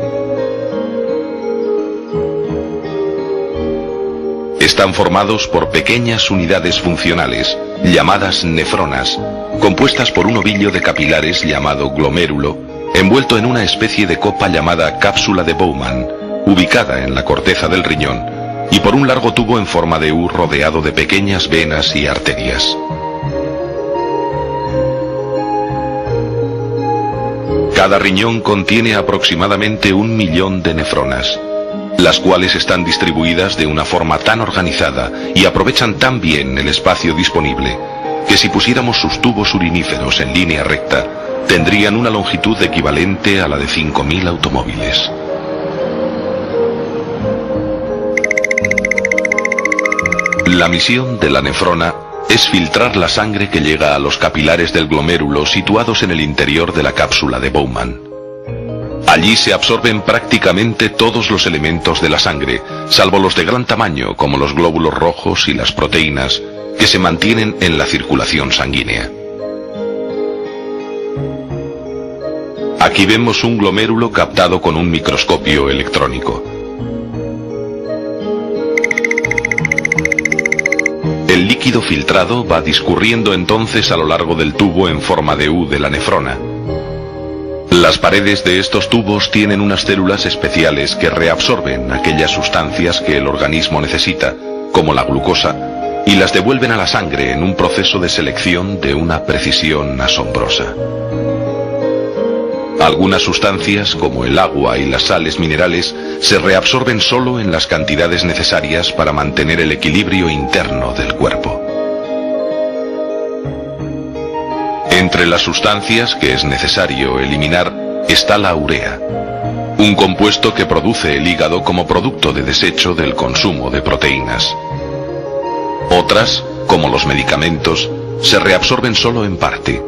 Están formados por pequeñas unidades funcionales, llamadas nefronas, compuestas por un ovillo de capilares llamado glomérulo, envuelto en una especie de copa llamada cápsula de Bowman, ubicada en la corteza del riñón, y por un largo tubo en forma de U rodeado de pequeñas venas y arterias. Cada riñón contiene aproximadamente 1 millón de nefronas, las cuales están distribuidas de una forma tan organizada y aprovechan tan bien el espacio disponible, que si pusiéramos sus tubos uriníferos en línea recta, tendrían una longitud equivalente a la de 5.000 automóviles. La misión de la nefrona es filtrar la sangre que llega a los capilares del glomérulo situados en el interior de la cápsula de Bowman. Allí se absorben prácticamente todos los elementos de la sangre, salvo los de gran tamaño como los glóbulos rojos y las proteínas, que se mantienen en la circulación sanguínea. Aquí vemos un glomérulo captado con un microscopio electrónico. El líquido filtrado va discurriendo entonces a lo largo del tubo en forma de U de la nefrona. Las paredes de estos tubos tienen unas células especiales que reabsorben aquellas sustancias que el organismo necesita, como la glucosa, y las devuelven a la sangre en un proceso de selección de una precisión asombrosa. Algunas sustancias, como el agua y las sales minerales, se reabsorben solo en las cantidades necesarias para mantener el equilibrio interno del cuerpo. Entre las sustancias que es necesario eliminar está la urea, un compuesto que produce el hígado como producto de desecho del consumo de proteínas. Otras, como los medicamentos, se reabsorben solo en parte.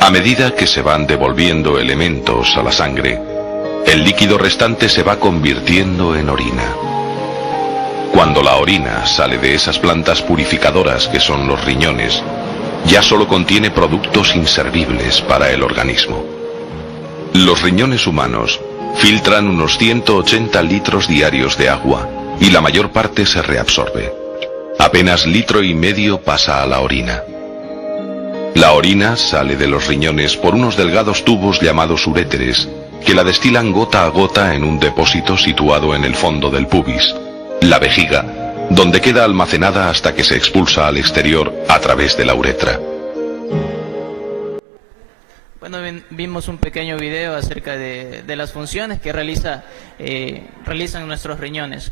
A medida que se van devolviendo elementos a la sangre, el líquido restante se va convirtiendo en orina. Cuando la orina sale de esas plantas purificadoras que son los riñones, ya solo contiene productos inservibles para el organismo. Los riñones humanos filtran unos 180 litros diarios de agua y la mayor parte se reabsorbe. Apenas 1,5 litros pasa a la orina. La orina sale de los riñones por unos delgados tubos llamados uréteres, que la destilan gota a gota en un depósito situado en el fondo del pubis, la vejiga, donde queda almacenada hasta que se expulsa al exterior a través de la uretra. Bueno, vimos un pequeño video acerca de las funciones que realizan nuestros riñones.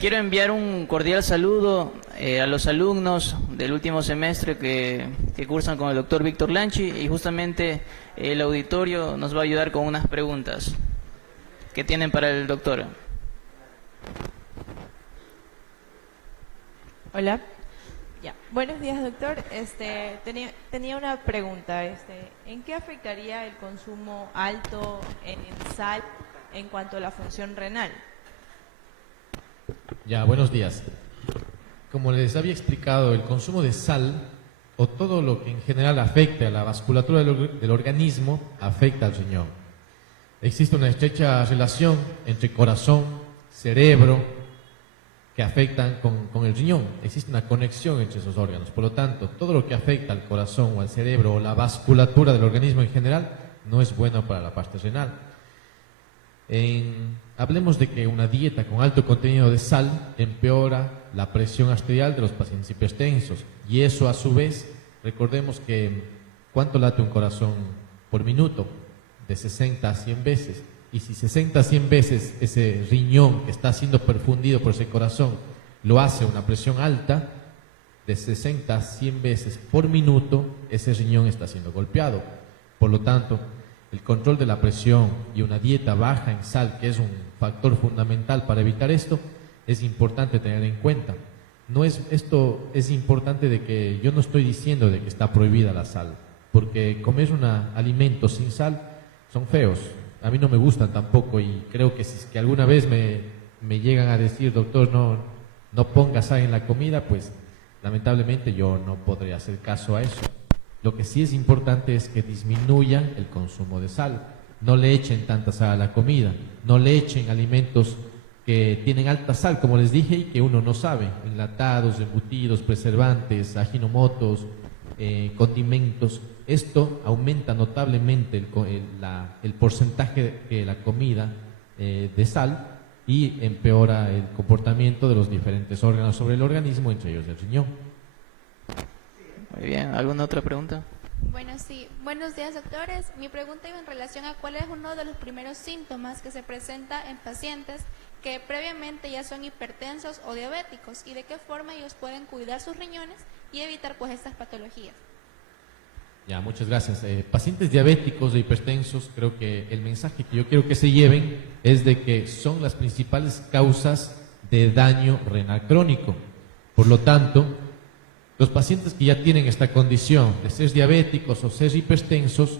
Quiero enviar un cordial saludo a los alumnos del último semestre que cursan con el doctor Víctor Lanchi, y justamente el auditorio nos va a ayudar con unas preguntas que tienen para el doctor. Hola. Ya. Buenos días, doctor. Tenía una pregunta. ¿En qué afectaría el consumo alto en sal en cuanto a la función renal? Ya, buenos días. Como les había explicado, el consumo de sal o todo lo que en general afecta a la vasculatura del organismo afecta al riñón. Existe una estrecha relación entre corazón, cerebro, que afectan con el riñón. Existe una conexión entre esos órganos. Por lo tanto, todo lo que afecta al corazón o al cerebro o la vasculatura del organismo en general no es bueno para la parte renal. Hablemos de que una dieta con alto contenido de sal empeora la presión arterial de los pacientes hipertensos, y eso a su vez, recordemos que ¿cuánto late un corazón por minuto? De 60 a 100 veces. Y si 60 a 100 veces ese riñón que está siendo perfundido por ese corazón lo hace a una presión alta, de 60 a 100 veces por minuto, ese riñón está siendo golpeado. Por lo tanto, el control de la presión y una dieta baja en sal, que es un factor fundamental para evitar esto, es importante tener en cuenta. Esto es importante, de que yo no estoy diciendo de que está prohibida la sal, porque comer alimentos sin sal son feos. A mí no me gustan tampoco, y creo que si es que alguna vez me llegan a decir, doctor, no ponga sal en la comida, pues lamentablemente yo no podré hacer caso a eso. Lo que sí es importante es que disminuyan el consumo de sal. No le echen tanta sal a la comida, no le echen alimentos que tienen alta sal, como les dije, y que uno no sabe, enlatados, embutidos, preservantes, ajinomotos, condimentos. Esto aumenta notablemente el porcentaje de la comida de sal y empeora el comportamiento de los diferentes órganos sobre el organismo, entre ellos el riñón. Muy bien, ¿alguna otra pregunta? Bueno, sí. Buenos días, doctores. Mi pregunta iba en relación a cuál es uno de los primeros síntomas que se presenta en pacientes que previamente ya son hipertensos o diabéticos y de qué forma ellos pueden cuidar sus riñones y evitar pues estas patologías. Ya, muchas gracias. Pacientes diabéticos e hipertensos, creo que el mensaje que yo quiero que se lleven es de que son las principales causas de daño renal crónico. Por lo tanto, los pacientes que ya tienen esta condición de ser diabéticos o ser hipertensos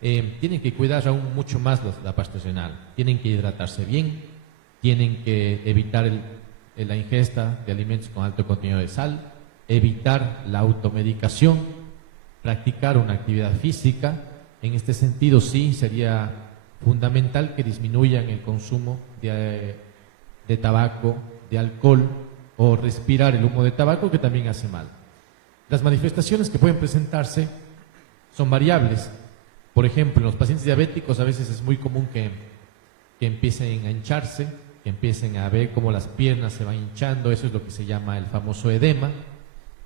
tienen que cuidar aún mucho más la parte renal. Tienen que hidratarse bien, tienen que evitar la ingesta de alimentos con alto contenido de sal, evitar la automedicación, practicar una actividad física. En este sentido, sí, sería fundamental que disminuyan el consumo de tabaco, de alcohol o respirar el humo de tabaco, que también hace mal. Las manifestaciones que pueden presentarse son variables. Por ejemplo, en los pacientes diabéticos a veces es muy común que empiecen a hincharse, que empiecen a ver cómo las piernas se van hinchando, eso es lo que se llama el famoso edema.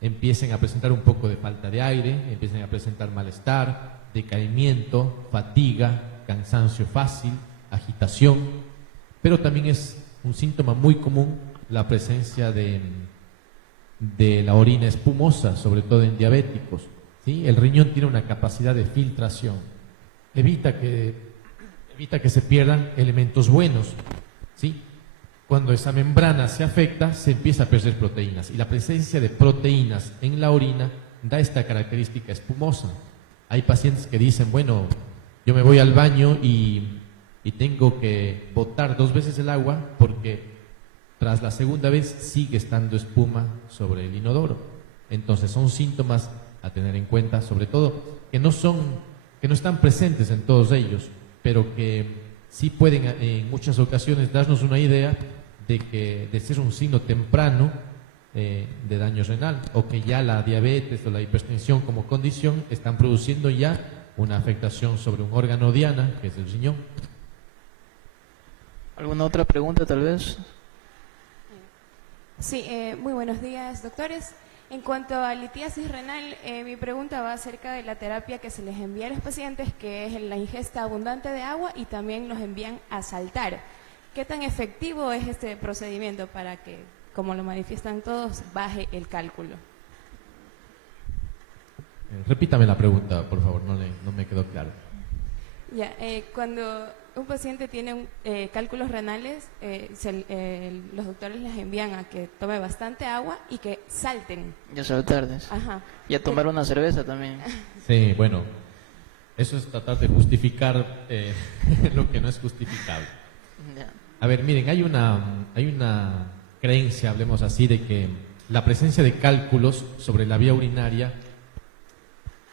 Empiecen a presentar un poco de falta de aire, empiecen a presentar malestar, decaimiento, fatiga, cansancio fácil, agitación. Pero también es un síntoma muy común la presencia de la orina espumosa, sobre todo en diabéticos, ¿sí? El riñón tiene una capacidad de filtración, evita que se pierdan elementos buenos, ¿sí? Cuando esa membrana se afecta, se empieza a perder proteínas, y la presencia de proteínas en la orina da esta característica espumosa. Hay pacientes que dicen, bueno, yo me voy al baño y tengo que botar 2 veces el agua porque tras la segunda vez sigue estando espuma sobre el inodoro. Entonces son síntomas a tener en cuenta, sobre todo que no están presentes en todos ellos, pero que sí pueden en muchas ocasiones darnos una idea de ser un signo temprano de daño renal, o que ya la diabetes o la hipertensión como condición están produciendo ya una afectación sobre un órgano diana, que es el riñón. ¿Alguna otra pregunta tal vez? Sí, muy buenos días, doctores. En cuanto a litiasis renal, mi pregunta va acerca de la terapia que se les envía a los pacientes, que es la ingesta abundante de agua, y también los envían a saltar. ¿Qué tan efectivo es este procedimiento para que, como lo manifiestan todos, baje el cálculo? Repítame la pregunta, por favor, no me quedó claro. Ya, cuando un paciente tiene cálculos renales, los doctores les envían a que tome bastante agua y que salten. Ya se tardes. Ajá. Y a tomar una cerveza también. Sí, bueno, eso es tratar de justificar lo que no es justificable. Ya. A ver, miren, hay una creencia, hablemos así, de que la presencia de cálculos sobre la vía urinaria,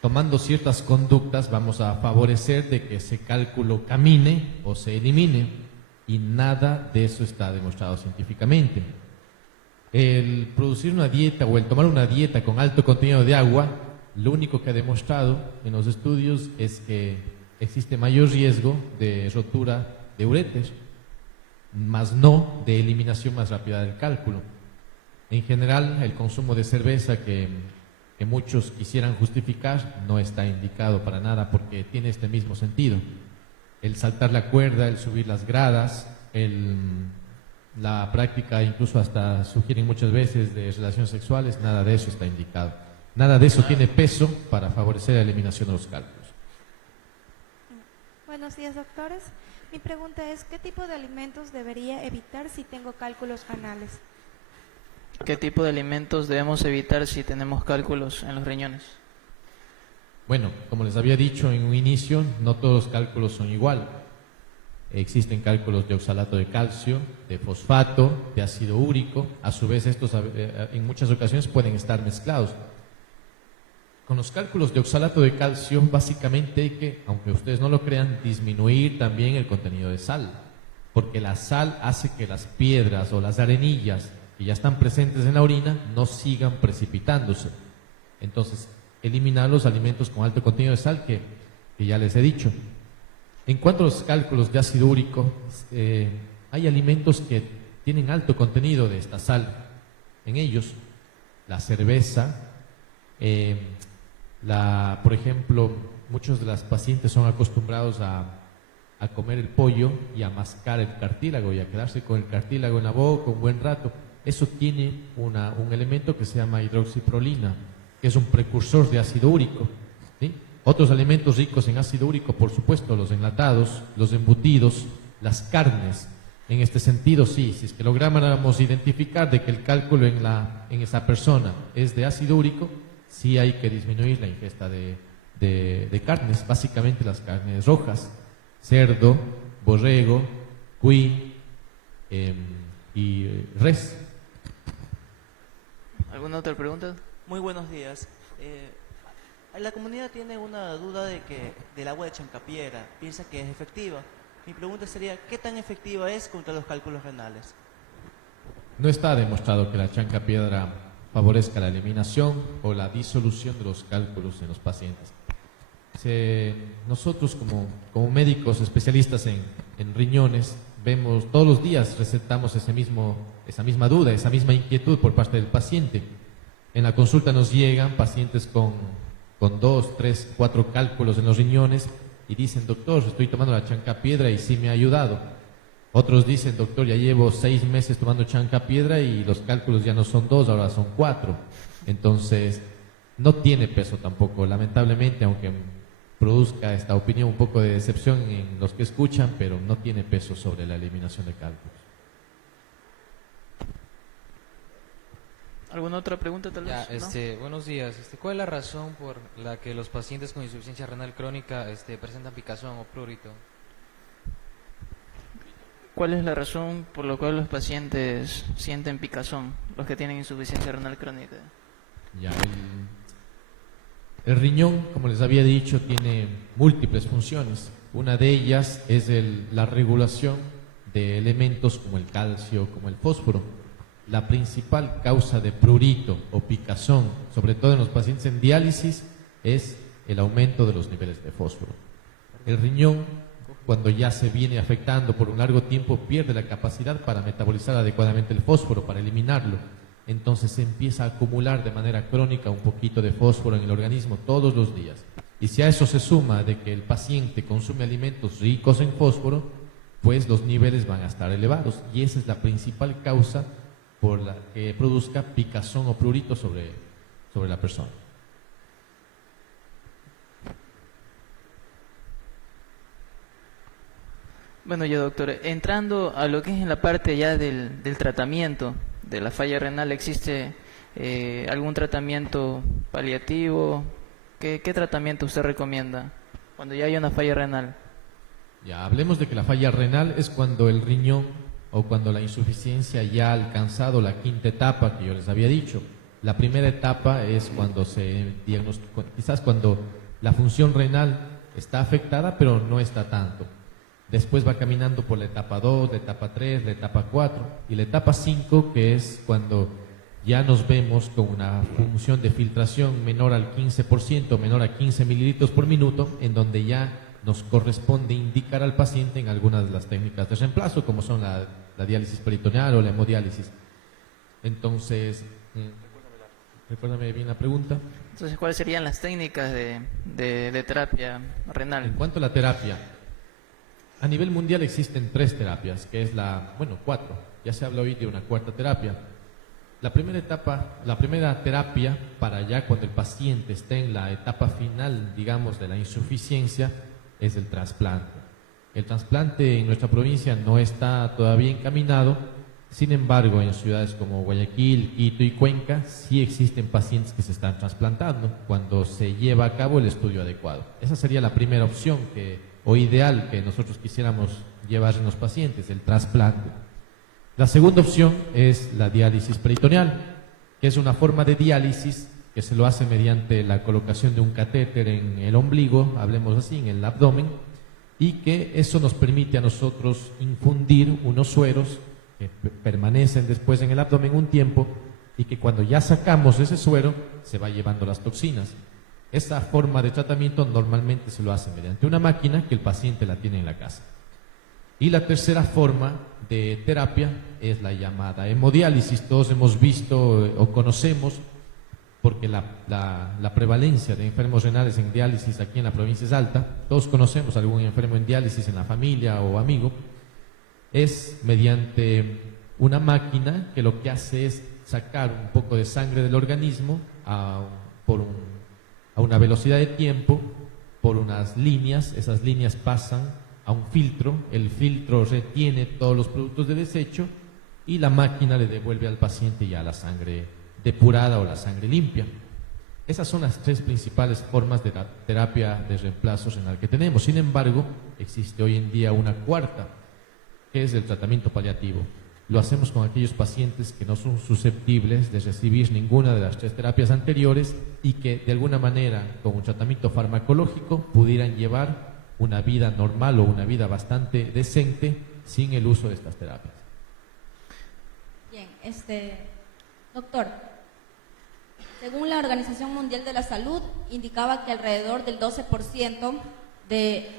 tomando ciertas conductas, vamos a favorecer de que ese cálculo camine o se elimine, y nada de eso está demostrado científicamente. El producir una dieta o el tomar una dieta con alto contenido de agua, lo único que ha demostrado en los estudios es que existe mayor riesgo de rotura de ureter, más no de eliminación más rápida del cálculo. En general, el consumo de cerveza que muchos quisieran justificar no está indicado para nada, porque tiene este mismo sentido. El saltar la cuerda, el subir las gradas, la práctica, incluso hasta sugieren muchas veces, de relaciones sexuales, nada de eso está indicado. Nada de eso tiene peso para favorecer la eliminación de los cálculos. Buenos días, doctores. Mi pregunta es, ¿qué tipo de alimentos debería evitar si tengo cálculos renales? ¿Qué tipo de alimentos debemos evitar si tenemos cálculos en los riñones? Bueno, como les había dicho en un inicio, no todos los cálculos son igual. Existen cálculos de oxalato de calcio, de fosfato, de ácido úrico. A su vez, estos en muchas ocasiones pueden estar mezclados. Con los cálculos de oxalato de calcio, básicamente hay que, aunque ustedes no lo crean, disminuir también el contenido de sal, porque la sal hace que las piedras o las arenillas que ya están presentes en la orina no sigan precipitándose. Entonces, eliminar los alimentos con alto contenido de sal que ya les he dicho. En cuanto a los cálculos de ácido úrico, hay alimentos que tienen alto contenido de esta sal en ellos. La cerveza, por ejemplo, muchos de los pacientes son acostumbrados a comer el pollo y a mascar el cartílago y a quedarse con el cartílago en la boca un buen rato. Eso tiene un elemento que se llama hidroxiprolina, que es un precursor de ácido úrico, ¿sí? Otros alimentos ricos en ácido úrico, por supuesto, los enlatados, los embutidos, las carnes. En este sentido, sí, si es que lográramos identificar de que el cálculo en esa persona es de ácido úrico, sí hay que disminuir la ingesta de carnes, básicamente las carnes rojas, cerdo, borrego, cuy y res. ¿Alguna otra pregunta? Muy buenos días. La comunidad tiene una duda del agua de Chancapiedra, piensa que es efectiva. Mi pregunta sería, ¿qué tan efectiva es contra los cálculos renales? No está demostrado que la chancapiedra favorezca la eliminación o la disolución de los cálculos en los pacientes. Nosotros como médicos especialistas en riñones, vemos todos los días, recetamos esa misma duda, esa misma inquietud por parte del paciente. En la consulta nos llegan pacientes con 2, 3, 4 cálculos en los riñones y dicen, doctor, estoy tomando la chancapiedra y sí me ha ayudado. Otros dicen, doctor, ya llevo 6 meses tomando chancapiedra y los cálculos ya no son 2, ahora son 4. Entonces, no tiene peso tampoco, lamentablemente, aunque produzca esta opinión un poco de decepción en los que escuchan, pero no tiene peso sobre la eliminación de cálculos. ¿Alguna otra pregunta tal vez? Ya, buenos días. ¿Cuál es la razón por la que los pacientes con insuficiencia renal crónica presentan picazón o prurito? ¿Cuál es la razón por la cual los pacientes sienten picazón, los que tienen insuficiencia renal crónica? Ya, el riñón, como les había dicho, tiene múltiples funciones. Una de ellas es la regulación de elementos como el calcio, como el fósforo. La principal causa de prurito o picazón, sobre todo en los pacientes en diálisis, es el aumento de los niveles de fósforo. El riñón, cuando ya se viene afectando por un largo tiempo, pierde la capacidad para metabolizar adecuadamente el fósforo, para eliminarlo. Entonces se empieza a acumular de manera crónica un poquito de fósforo en el organismo todos los días. Y si a eso se suma de que el paciente consume alimentos ricos en fósforo, pues los niveles van a estar elevados. Y esa es la principal causa por la que produzca picazón o prurito sobre la persona. Bueno, ya doctor, entrando a lo que es en la parte ya del tratamiento de la falla renal, ¿existe algún tratamiento paliativo? ¿Qué tratamiento usted recomienda cuando ya hay una falla renal? Ya hablemos de que la falla renal es cuando el riñón o cuando la insuficiencia ya ha alcanzado la quinta etapa que yo les había dicho. La primera etapa es cuando se diagnostica, quizás cuando la función renal está afectada, pero no está tanto. Después va caminando por la etapa 2, la etapa 3, la etapa 4 y la etapa 5, que es cuando ya nos vemos con una función de filtración menor al 15%, menor a 15 mililitros por minuto, en donde ya nos corresponde indicar al paciente en algunas de las técnicas de reemplazo, como son la diálisis peritoneal o la hemodiálisis. Entonces, recuérdame bien la pregunta. Entonces, ¿cuáles serían las técnicas de terapia renal? En cuanto a la terapia, a nivel mundial existen 3 terapias, que es 4. Ya se habla hoy de una cuarta terapia. La primera terapia para ya cuando el paciente esté en la etapa final, digamos, de la insuficiencia, es el trasplante. El trasplante en nuestra provincia no está todavía encaminado, sin embargo, en ciudades como Guayaquil, Quito y Cuenca, sí existen pacientes que se están trasplantando cuando se lleva a cabo el estudio adecuado. Esa sería la primera opción o ideal que nosotros quisiéramos llevar en los pacientes, el trasplante. La segunda opción es la diálisis peritoneal, que es una forma de diálisis que que se lo hace mediante la colocación de un catéter en el ombligo, hablemos así, en el abdomen, y que eso nos permite a nosotros infundir unos sueros que permanecen después en el abdomen un tiempo y que cuando ya sacamos ese suero se va llevando las toxinas. Esa forma de tratamiento normalmente se lo hace mediante una máquina que el paciente la tiene en la casa. Y la tercera forma de terapia es la llamada hemodiálisis. Todos hemos visto o conocemos, porque la prevalencia de enfermos renales en diálisis aquí en la provincia es alta, todos conocemos a algún enfermo en diálisis en la familia o amigo, es mediante una máquina que lo que hace es sacar un poco de sangre del organismo a una velocidad de tiempo, por unas líneas. Esas líneas pasan a un filtro, el filtro retiene todos los productos de desecho y la máquina le devuelve al paciente ya la sangre depurada o la sangre limpia. Esas son las tres principales formas de la terapia de reemplazo renal que tenemos. Sin embargo, existe hoy en día una cuarta, que es el tratamiento paliativo. Lo hacemos con aquellos pacientes que no son susceptibles de recibir ninguna de las tres terapias anteriores y que de alguna manera con un tratamiento farmacológico pudieran llevar una vida normal o una vida bastante decente sin el uso de estas terapias. Bien, doctor, según la Organización Mundial de la Salud, indicaba que alrededor del 12%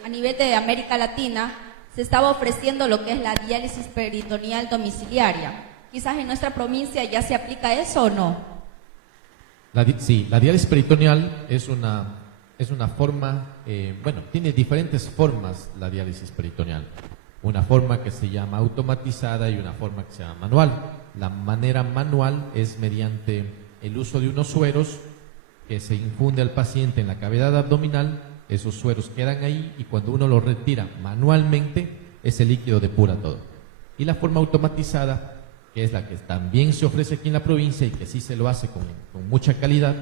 a nivel de América Latina se estaba ofreciendo lo que es la diálisis peritoneal domiciliaria. Quizás en nuestra provincia ya se aplica eso o no. Sí, la diálisis peritoneal es una forma, tiene diferentes formas la diálisis peritoneal. Una forma que se llama automatizada y una forma que se llama manual. La manera manual es mediante el uso de unos sueros que se infunde al paciente en la cavidad abdominal. Esos sueros quedan ahí y cuando uno los retira manualmente, ese líquido depura todo. Y la forma automatizada, que es la que también se ofrece aquí en la provincia y que sí se lo hace con mucha calidad,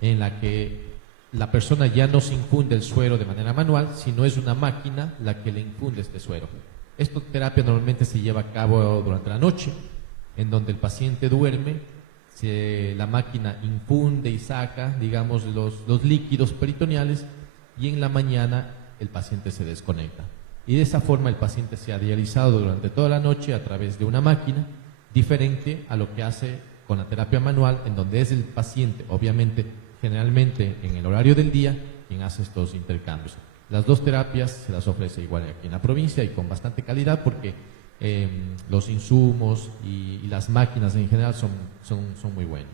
en la que la persona ya no se infunde el suero de manera manual, sino es una máquina la que le infunde este suero. Esta terapia normalmente se lleva a cabo durante la noche, en donde el paciente duerme, la máquina infunde y saca, digamos, los líquidos peritoneales, y en la mañana el paciente se desconecta. Y de esa forma el paciente se ha dializado durante toda la noche a través de una máquina, diferente a lo que hace con la terapia manual, en donde es el paciente, obviamente, generalmente en el horario del día, quien hace estos intercambios. Las dos terapias se las ofrece igual aquí en la provincia y con bastante calidad porque los insumos y las máquinas en general son muy buenos.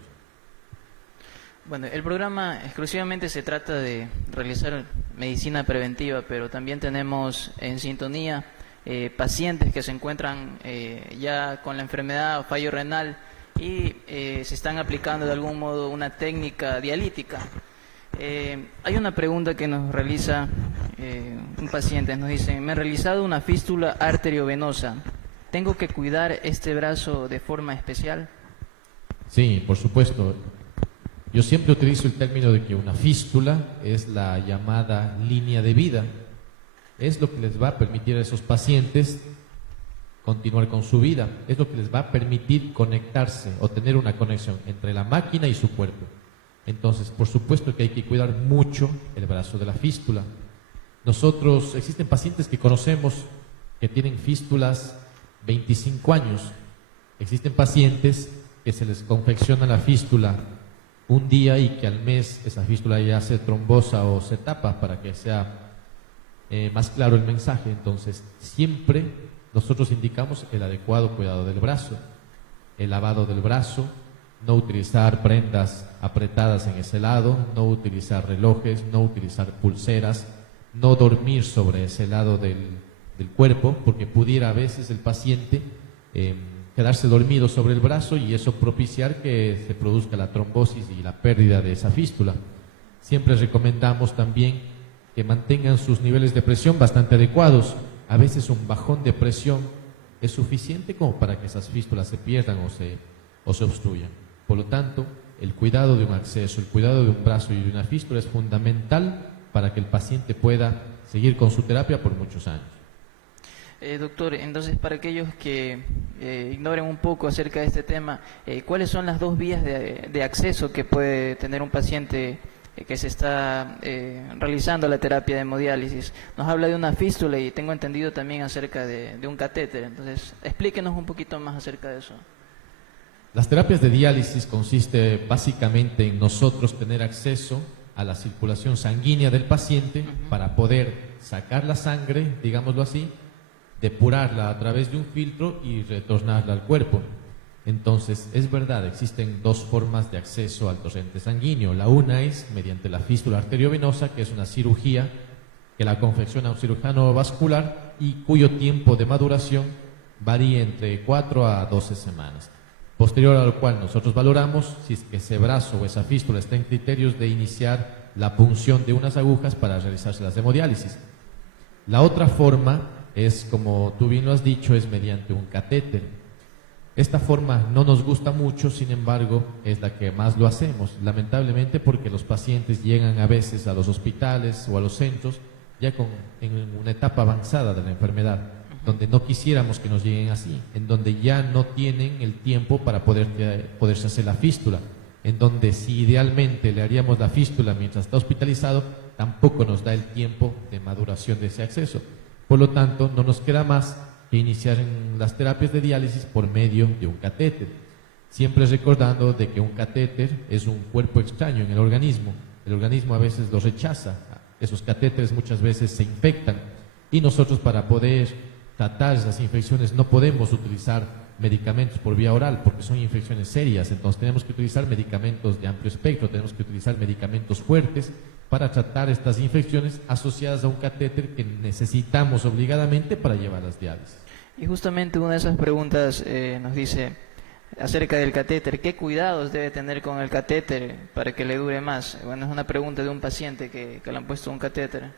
Bueno, el programa exclusivamente se trata de realizar medicina preventiva, pero también tenemos en sintonía pacientes que se encuentran ya con la enfermedad o fallo renal y se están aplicando de algún modo una técnica dialítica. Hay una pregunta que nos realiza un paciente, nos dice: me he realizado una fístula arteriovenosa, ¿tengo que cuidar este brazo de forma especial? Sí, por supuesto. Yo siempre utilizo el término de que una fístula es la llamada línea de vida. Es lo que les va a permitir a esos pacientes continuar con su vida. Es lo que les va a permitir conectarse o tener una conexión entre la máquina y su cuerpo. Entonces, por supuesto que hay que cuidar mucho el brazo de la fístula. Existen pacientes que conocemos que tienen fístulas 25 años. Existen pacientes que se les confecciona la fístula un día y que al mes esa fístula ya se trombosa o se tapa para que sea más claro el mensaje. Entonces, siempre nosotros indicamos el adecuado cuidado del brazo, el lavado del brazo, no utilizar prendas apretadas en ese lado, no utilizar relojes, no utilizar pulseras, no dormir sobre ese lado del cuerpo, porque pudiera a veces el paciente quedarse dormido sobre el brazo y eso propiciar que se produzca la trombosis y la pérdida de esa fístula. Siempre recomendamos también que mantengan sus niveles de presión bastante adecuados. A veces un bajón de presión es suficiente como para que esas fístulas se pierdan o se obstruyan. Por lo tanto, el cuidado de un acceso, el cuidado de un brazo y de una fístula es fundamental para que el paciente pueda seguir con su terapia por muchos años. Doctor, entonces para aquellos que ignoren un poco acerca de este tema, ¿cuáles son las dos vías de acceso que puede tener un paciente que se está realizando la terapia de hemodiálisis? Nos habla de una fístula y tengo entendido también acerca de un catéter. Entonces, explíquenos un poquito más acerca de eso. Las terapias de diálisis consiste básicamente en nosotros tener acceso a la circulación sanguínea del paciente para poder sacar la sangre, digámoslo así, depurarla a través de un filtro y retornarla al cuerpo. Entonces, es verdad, existen dos formas de acceso al torrente sanguíneo. La una es mediante la fístula arteriovenosa, que es una cirugía que la confecciona un cirujano vascular y cuyo tiempo de maduración varía entre 4 a 12 semanas. Posterior a lo cual nosotros valoramos si es que ese brazo o esa fístula está en criterios de iniciar la punción de unas agujas para realizarse las hemodiálisis. La otra forma es, como tú bien lo has dicho, es mediante un catéter. Esta forma no nos gusta mucho, sin embargo, es la que más lo hacemos, lamentablemente porque los pacientes llegan a veces a los hospitales o a los centros ya en una etapa avanzada de la enfermedad, donde no quisiéramos que nos lleguen así, en donde ya no tienen el tiempo para poderse hacer la fístula, en donde si idealmente le haríamos la fístula mientras está hospitalizado, tampoco nos da el tiempo de maduración de ese acceso. Por lo tanto, no nos queda más que iniciar en las terapias de diálisis por medio de un catéter. Siempre recordando de que un catéter es un cuerpo extraño en el organismo. El organismo a veces lo rechaza. Esos catéteres muchas veces se infectan y nosotros, para poder tratar esas infecciones, no podemos utilizar medicamentos por vía oral porque son infecciones serias. Entonces tenemos que utilizar medicamentos de amplio espectro, tenemos que utilizar medicamentos fuertes para tratar estas infecciones asociadas a un catéter que necesitamos obligadamente para llevar las diálisis. Y justamente una de esas preguntas nos dice acerca del catéter. ¿Qué cuidados debe tener con el catéter para que le dure más? Bueno, es una pregunta de un paciente que le han puesto un catéter.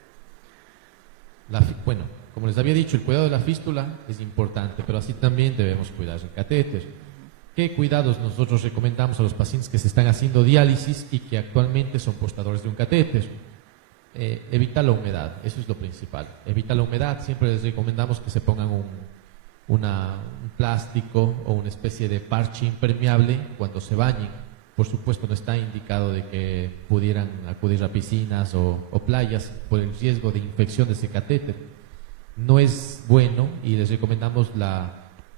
Bueno, como les había dicho, el cuidado de la fístula es importante, pero así también debemos cuidar el catéter. ¿Qué cuidados nosotros recomendamos a los pacientes que se están haciendo diálisis y que actualmente son portadores de un catéter? Evitar la humedad, eso es lo principal. Evitar la humedad, siempre les recomendamos que se pongan un plástico o una especie de parche impermeable cuando se bañen. Por supuesto, no está indicado de que pudieran acudir a piscinas o playas por el riesgo de infección de ese catéter. No es bueno y les recomendamos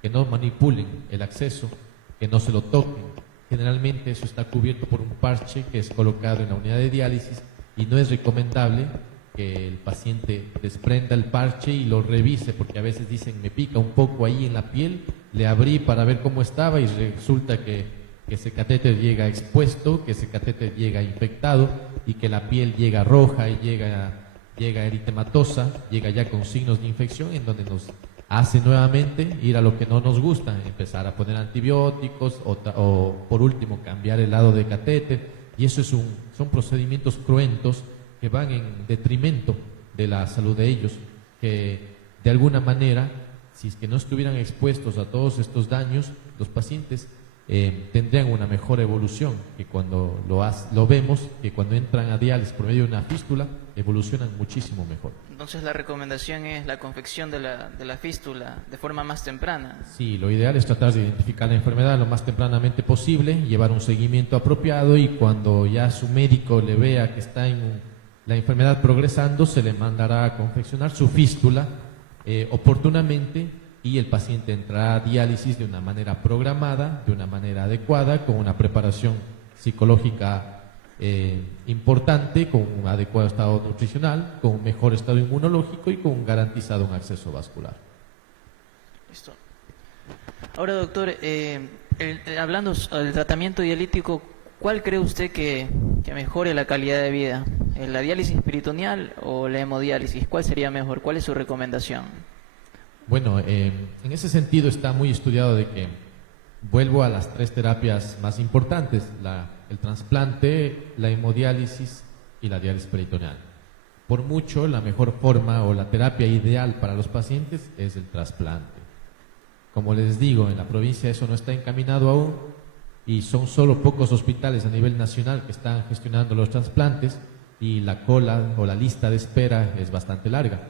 que no manipulen el acceso, que no se lo toquen. Generalmente eso está cubierto por un parche que es colocado en la unidad de diálisis y no es recomendable que el paciente desprenda el parche y lo revise, porque a veces dicen, me pica un poco ahí en la piel, le abrí para ver cómo estaba y resulta que ese catéter llega expuesto, que ese catéter llega infectado y que la piel llega roja y llega eritematosa, llega ya con signos de infección, en donde nos hace nuevamente ir a lo que no nos gusta, empezar a poner antibióticos o por último cambiar el lado de catéter, y eso son procedimientos cruentos que van en detrimento de la salud de ellos, que de alguna manera, si es que no estuvieran expuestos a todos estos daños, los pacientes tendrían una mejor evolución, que cuando lo vemos, que cuando entran a diálisis por medio de una fístula, evolucionan muchísimo mejor. Entonces la recomendación es la confección de la fístula de forma más temprana. Sí, lo ideal es tratar de identificar la enfermedad lo más tempranamente posible, llevar un seguimiento apropiado y cuando ya su médico le vea que está la enfermedad progresando, se le mandará a confeccionar su fístula oportunamente y el paciente entrará a diálisis de una manera programada, de una manera adecuada, con una preparación psicológica importante, con un adecuado estado nutricional, con un mejor estado inmunológico y con un garantizado un acceso vascular. Listo. Ahora, doctor, hablando del tratamiento dialítico, ¿cuál cree usted que mejore la calidad de vida? ¿La diálisis peritoneal o la hemodiálisis? ¿Cuál sería mejor? ¿Cuál es su recomendación? Bueno, en ese sentido está muy estudiado de que vuelvo a las 3 terapias más importantes, el trasplante, la hemodiálisis y la diálisis peritoneal. Por mucho, la mejor forma o la terapia ideal para los pacientes es el trasplante. Como les digo, en la provincia eso no está encaminado aún y son solo pocos hospitales a nivel nacional que están gestionando los trasplantes y la cola o la lista de espera es bastante larga.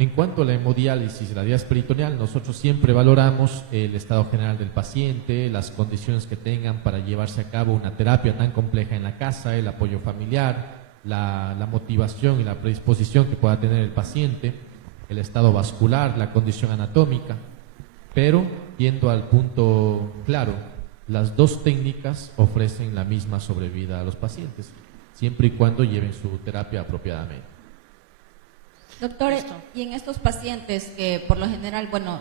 En cuanto a la hemodiálisis y la diálisis peritoneal, nosotros siempre valoramos el estado general del paciente, las condiciones que tengan para llevarse a cabo una terapia tan compleja en la casa, el apoyo familiar, la motivación y la predisposición que pueda tener el paciente, el estado vascular, la condición anatómica, pero yendo al punto claro, las dos técnicas ofrecen la misma sobrevida a los pacientes, siempre y cuando lleven su terapia apropiadamente. Doctor, y en estos pacientes que por lo general, bueno,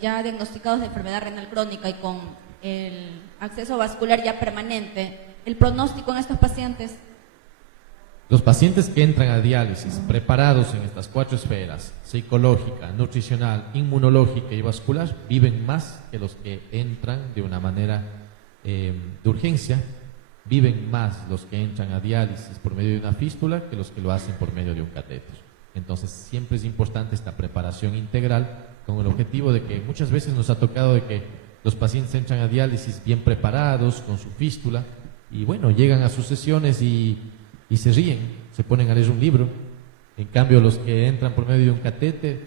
ya diagnosticados de enfermedad renal crónica y con el acceso vascular ya permanente, ¿el pronóstico en estos pacientes? Los pacientes que entran a diálisis preparados en estas 4 esferas, psicológica, nutricional, inmunológica y vascular, viven más que los que entran de una manera de urgencia, viven más los que entran a diálisis por medio de una fístula que los que lo hacen por medio de un catéter. Entonces siempre es importante esta preparación integral con el objetivo de que muchas veces nos ha tocado de que los pacientes entran a diálisis bien preparados con su fístula y bueno, llegan a sus sesiones y se ríen, se ponen a leer un libro. En cambio, los que entran por medio de un catéter,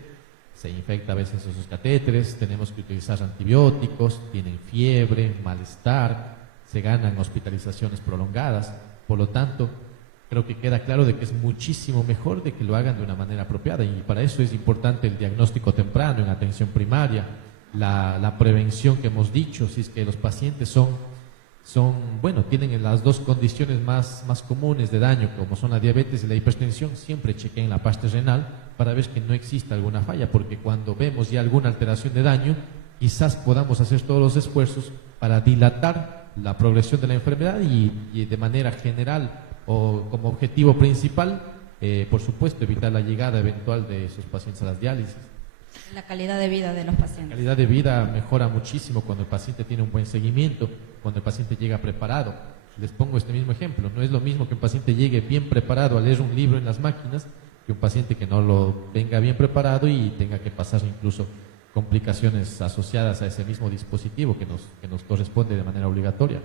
se infecta a veces esos catéteres, tenemos que utilizar antibióticos, tienen fiebre, malestar, se ganan hospitalizaciones prolongadas. Por lo tanto, creo que queda claro de que es muchísimo mejor de que lo hagan de una manera apropiada y para eso es importante el diagnóstico temprano en atención primaria, la prevención que hemos dicho, si es que los pacientes bueno, tienen las dos condiciones más comunes de daño, como son la diabetes y la hipertensión, siempre chequen la parte renal para ver que no exista alguna falla, porque cuando vemos ya alguna alteración de daño, quizás podamos hacer todos los esfuerzos para dilatar la progresión de la enfermedad y de manera general o como objetivo principal, por supuesto, evitar la llegada eventual de esos pacientes a las diálisis. La calidad de vida de los pacientes. La calidad de vida mejora muchísimo cuando el paciente tiene un buen seguimiento, cuando el paciente llega preparado. Les pongo este mismo ejemplo, no es lo mismo que un paciente llegue bien preparado a leer un libro en las máquinas que un paciente que no lo venga bien preparado y tenga que pasar incluso complicaciones asociadas a ese mismo dispositivo que nos corresponde de manera obligatoria.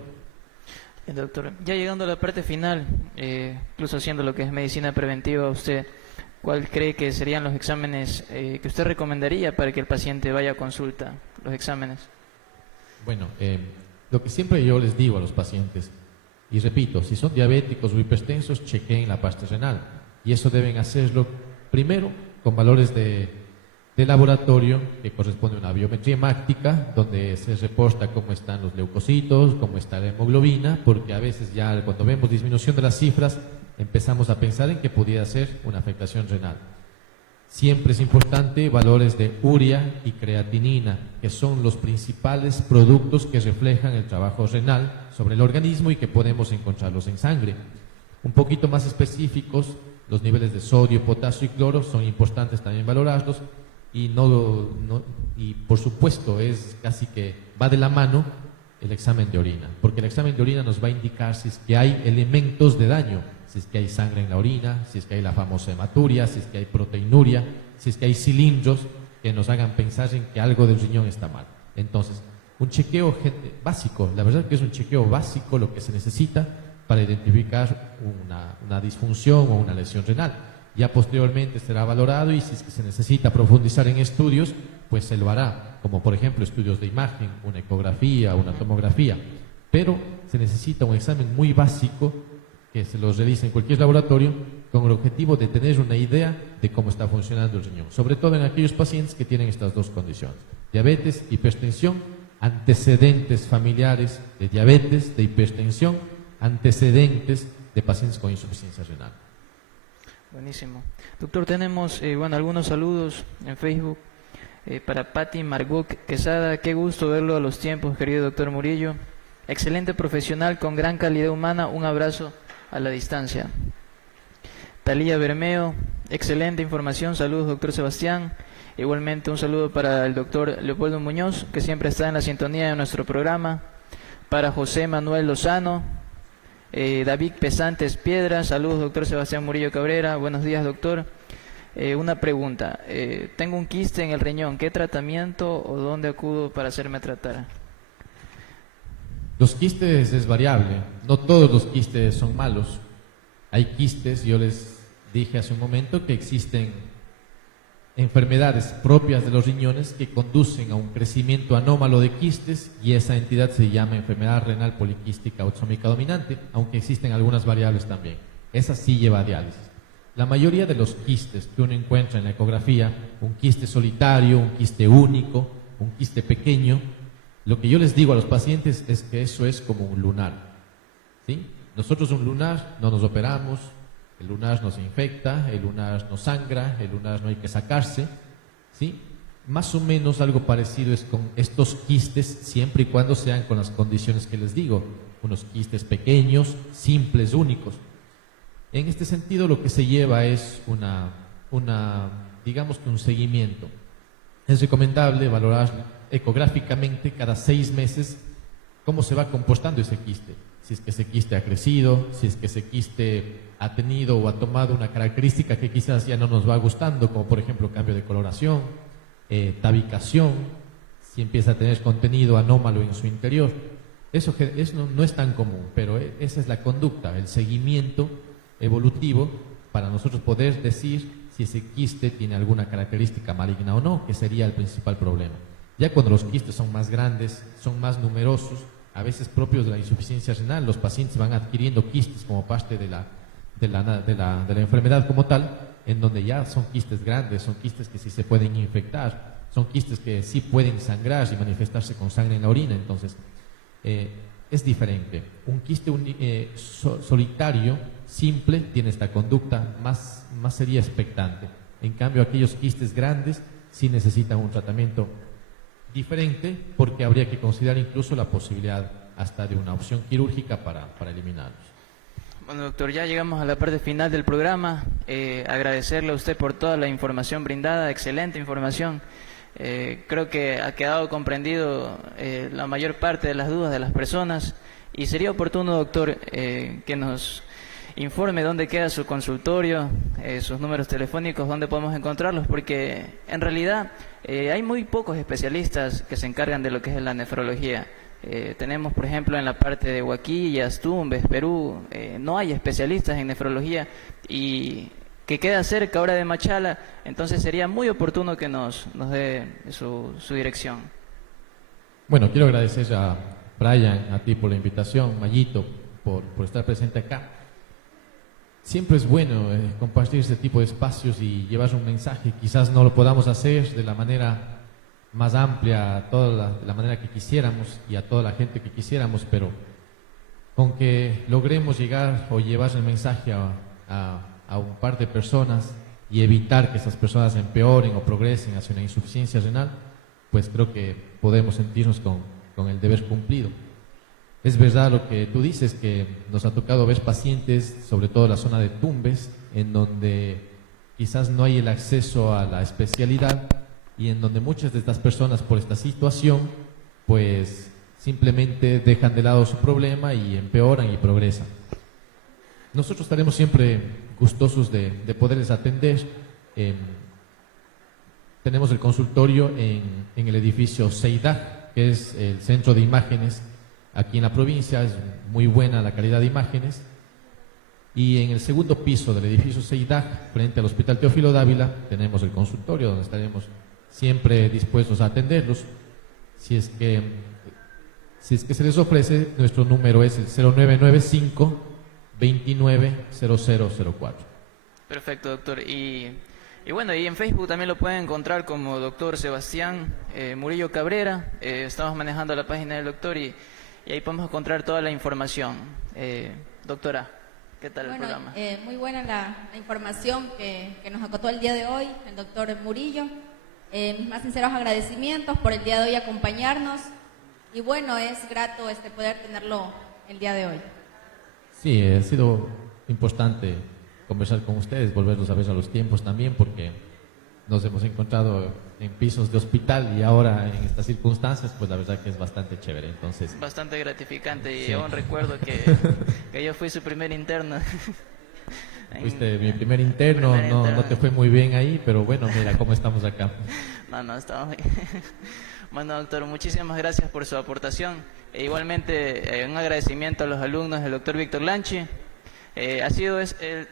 Doctor, ya llegando a la parte final, incluso haciendo lo que es medicina preventiva, usted, ¿cuál cree que serían los exámenes que usted recomendaría para que el paciente vaya a consulta, los exámenes? Bueno, lo que siempre yo les digo a los pacientes, y repito, si son diabéticos o hipertensos, chequeen la parte renal. Y eso deben hacerlo primero con valores de laboratorio que corresponde a una biometría hemática, donde se reporta cómo están los leucocitos, cómo está la hemoglobina, porque a veces ya cuando vemos disminución de las cifras, empezamos a pensar en que pudiera ser una afectación renal. Siempre es importante valores de urea y creatinina, que son los principales productos que reflejan el trabajo renal sobre el organismo y que podemos encontrarlos en sangre. Un poquito más específicos, los niveles de sodio, potasio y cloro son importantes también valorarlos y por supuesto es casi que va de la mano el examen de orina, porque el examen de orina nos va a indicar si es que hay elementos de daño, si es que hay sangre en la orina, si es que hay la famosa hematuria, si es que hay proteinuria, si es que hay cilindros que nos hagan pensar en que algo del riñón está mal. Entonces, un chequeo básico, la verdad que es un chequeo básico lo que se necesita para identificar una disfunción o una lesión renal. Ya posteriormente será valorado y si es que se necesita profundizar en estudios, pues se lo hará, como por ejemplo estudios de imagen, una ecografía, una tomografía. Pero se necesita un examen muy básico que se los realice en cualquier laboratorio con el objetivo de tener una idea de cómo está funcionando el riñón, sobre todo en aquellos pacientes que tienen estas dos condiciones, diabetes, hipertensión, antecedentes familiares de diabetes, de hipertensión, antecedentes de pacientes con insuficiencia renal. Buenísimo. Doctor, tenemos algunos saludos en Facebook para Patti Margot Quesada. Qué gusto verlo a los tiempos, querido doctor Murillo. Excelente profesional con gran calidad humana. Un abrazo a la distancia. Talía Bermeo, excelente información. Saludos, doctor Sebastián. Igualmente un saludo para el doctor Leopoldo Muñoz, que siempre está en la sintonía de nuestro programa. Para José Manuel Lozano. David Pesantes Piedra, saludos doctor Sebastián Murillo Cabrera, buenos días doctor. Una pregunta, tengo un quiste en el riñón, ¿qué tratamiento o dónde acudo para hacerme tratar? Los quistes es variable, no todos los quistes son malos. Hay quistes, yo les dije hace un momento que existen enfermedades propias de los riñones que conducen a un crecimiento anómalo de quistes, y esa entidad se llama enfermedad renal poliquística autosómica dominante, aunque existen algunas variables también. Esa sí lleva a diálisis. La mayoría de los quistes que uno encuentra en la ecografía, un quiste solitario, un quiste único, un quiste pequeño, lo que yo les digo a los pacientes es que eso es como un lunar, ¿sí? Nosotros un lunar no nos operamos, el lunar nos infecta, el lunar nos sangra, el lunar no hay que sacarse, ¿sí? Más o menos algo parecido es con estos quistes, siempre y cuando sean con las condiciones que les digo, unos quistes pequeños, simples, únicos. En este sentido, lo que se lleva es digamos que un seguimiento. Es recomendable valorar ecográficamente cada 6 meses cómo se va compostando ese quiste. Si es que ese quiste ha crecido, si es que ese quiste ha tenido o ha tomado una característica que quizás ya no nos va gustando, como por ejemplo cambio de coloración, tabicación, si empieza a tener contenido anómalo en su interior. Eso no es tan común, pero esa es la conducta, el seguimiento evolutivo para nosotros poder decir si ese quiste tiene alguna característica maligna o no, que sería el principal problema. Ya cuando los quistes son más grandes, son más numerosos, a veces propios de la insuficiencia renal, los pacientes van adquiriendo quistes como parte de la enfermedad como tal, en donde ya son quistes grandes, son quistes que sí se pueden infectar, son quistes que sí pueden sangrar y manifestarse con sangre en la orina. Entonces, es diferente. Un quiste solitario, simple, tiene esta conducta, más sería expectante. En cambio, aquellos quistes grandes sí necesitan un tratamiento diferente, porque habría que considerar incluso la posibilidad hasta de una opción quirúrgica para eliminarlos. Bueno, doctor, ya llegamos a la parte final del programa. Agradecerle a usted por toda la información brindada, excelente información. Creo que ha quedado comprendido la mayor parte de las dudas de las personas, y sería oportuno, doctor, que nos informe dónde queda su consultorio, sus números telefónicos, dónde podemos encontrarlos, porque en realidad hay muy pocos especialistas que se encargan de lo que es la nefrología. Tenemos, por ejemplo, en la parte de Huaquillas, Tumbes, Perú, no hay especialistas en nefrología, y que queda cerca ahora de Machala, entonces sería muy oportuno que nos dé su dirección. Bueno, quiero agradecer a Brian, a ti por la invitación, Mayito, por estar presente acá. Siempre es bueno compartir este tipo de espacios y llevar un mensaje. Quizás no lo podamos hacer de la manera más amplia, de la manera que quisiéramos y a toda la gente que quisiéramos, pero con que logremos llegar o llevar el mensaje a un par de personas y evitar que esas personas empeoren o progresen hacia una insuficiencia renal, pues creo que podemos sentirnos con el deber cumplido. Es verdad lo que tú dices, que nos ha tocado ver pacientes, sobre todo en la zona de Tumbes, en donde quizás no hay el acceso a la especialidad, y en donde muchas de estas personas, por esta situación, pues simplemente dejan de lado su problema y empeoran y progresan. Nosotros estaremos siempre gustosos de poderles atender. Tenemos el consultorio en el edificio Seidag, que es el centro de imágenes aquí en la provincia. Es muy buena la calidad de imágenes. Y en el segundo piso del edificio Seidag, frente al Hospital Teófilo Dávila, tenemos el consultorio donde estaremos siempre dispuestos a atenderlos. Si es que se les ofrece, nuestro número es el 0995 290004. Perfecto, doctor. Y bueno, y en Facebook también lo pueden encontrar como doctor Sebastián Murillo Cabrera. Estamos manejando la página del doctor, y ahí podemos encontrar toda la información. Doctora, ¿qué tal el programa? Muy buena la información que nos acotó el día de hoy el doctor Murillo. Mis más sinceros agradecimientos por el día de hoy acompañarnos, y bueno, es grato poder tenerlo el día de hoy. Sí, ha sido importante conversar con ustedes, volverlos a ver a los tiempos también, porque nos hemos encontrado en pisos de hospital y ahora en estas circunstancias, pues la verdad que es bastante chévere. Entonces, bastante gratificante, y sí. aún recuerdo que yo fui su primer interno. Fuiste mi primer interno, no te fue muy bien ahí, pero bueno, mira cómo estamos acá. No, estamos bien. Bueno, doctor, muchísimas gracias por su aportación. Igualmente, un agradecimiento a los alumnos del doctor Víctor Lanchi. Ha sido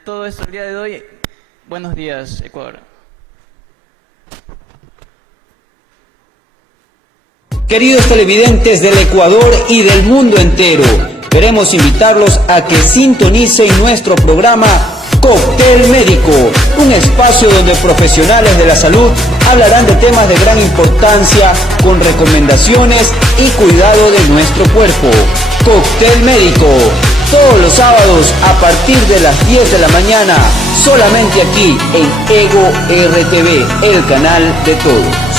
todo esto el día de hoy. Buenos días, Ecuador. Queridos televidentes del Ecuador y del mundo entero, queremos invitarlos a que sintonicen nuestro programa Cóctel Médico, un espacio donde profesionales de la salud hablarán de temas de gran importancia con recomendaciones y cuidado de nuestro cuerpo. Cóctel Médico, todos los sábados a partir de las 10 de la mañana, solamente aquí en Ego RTV, el canal de todos.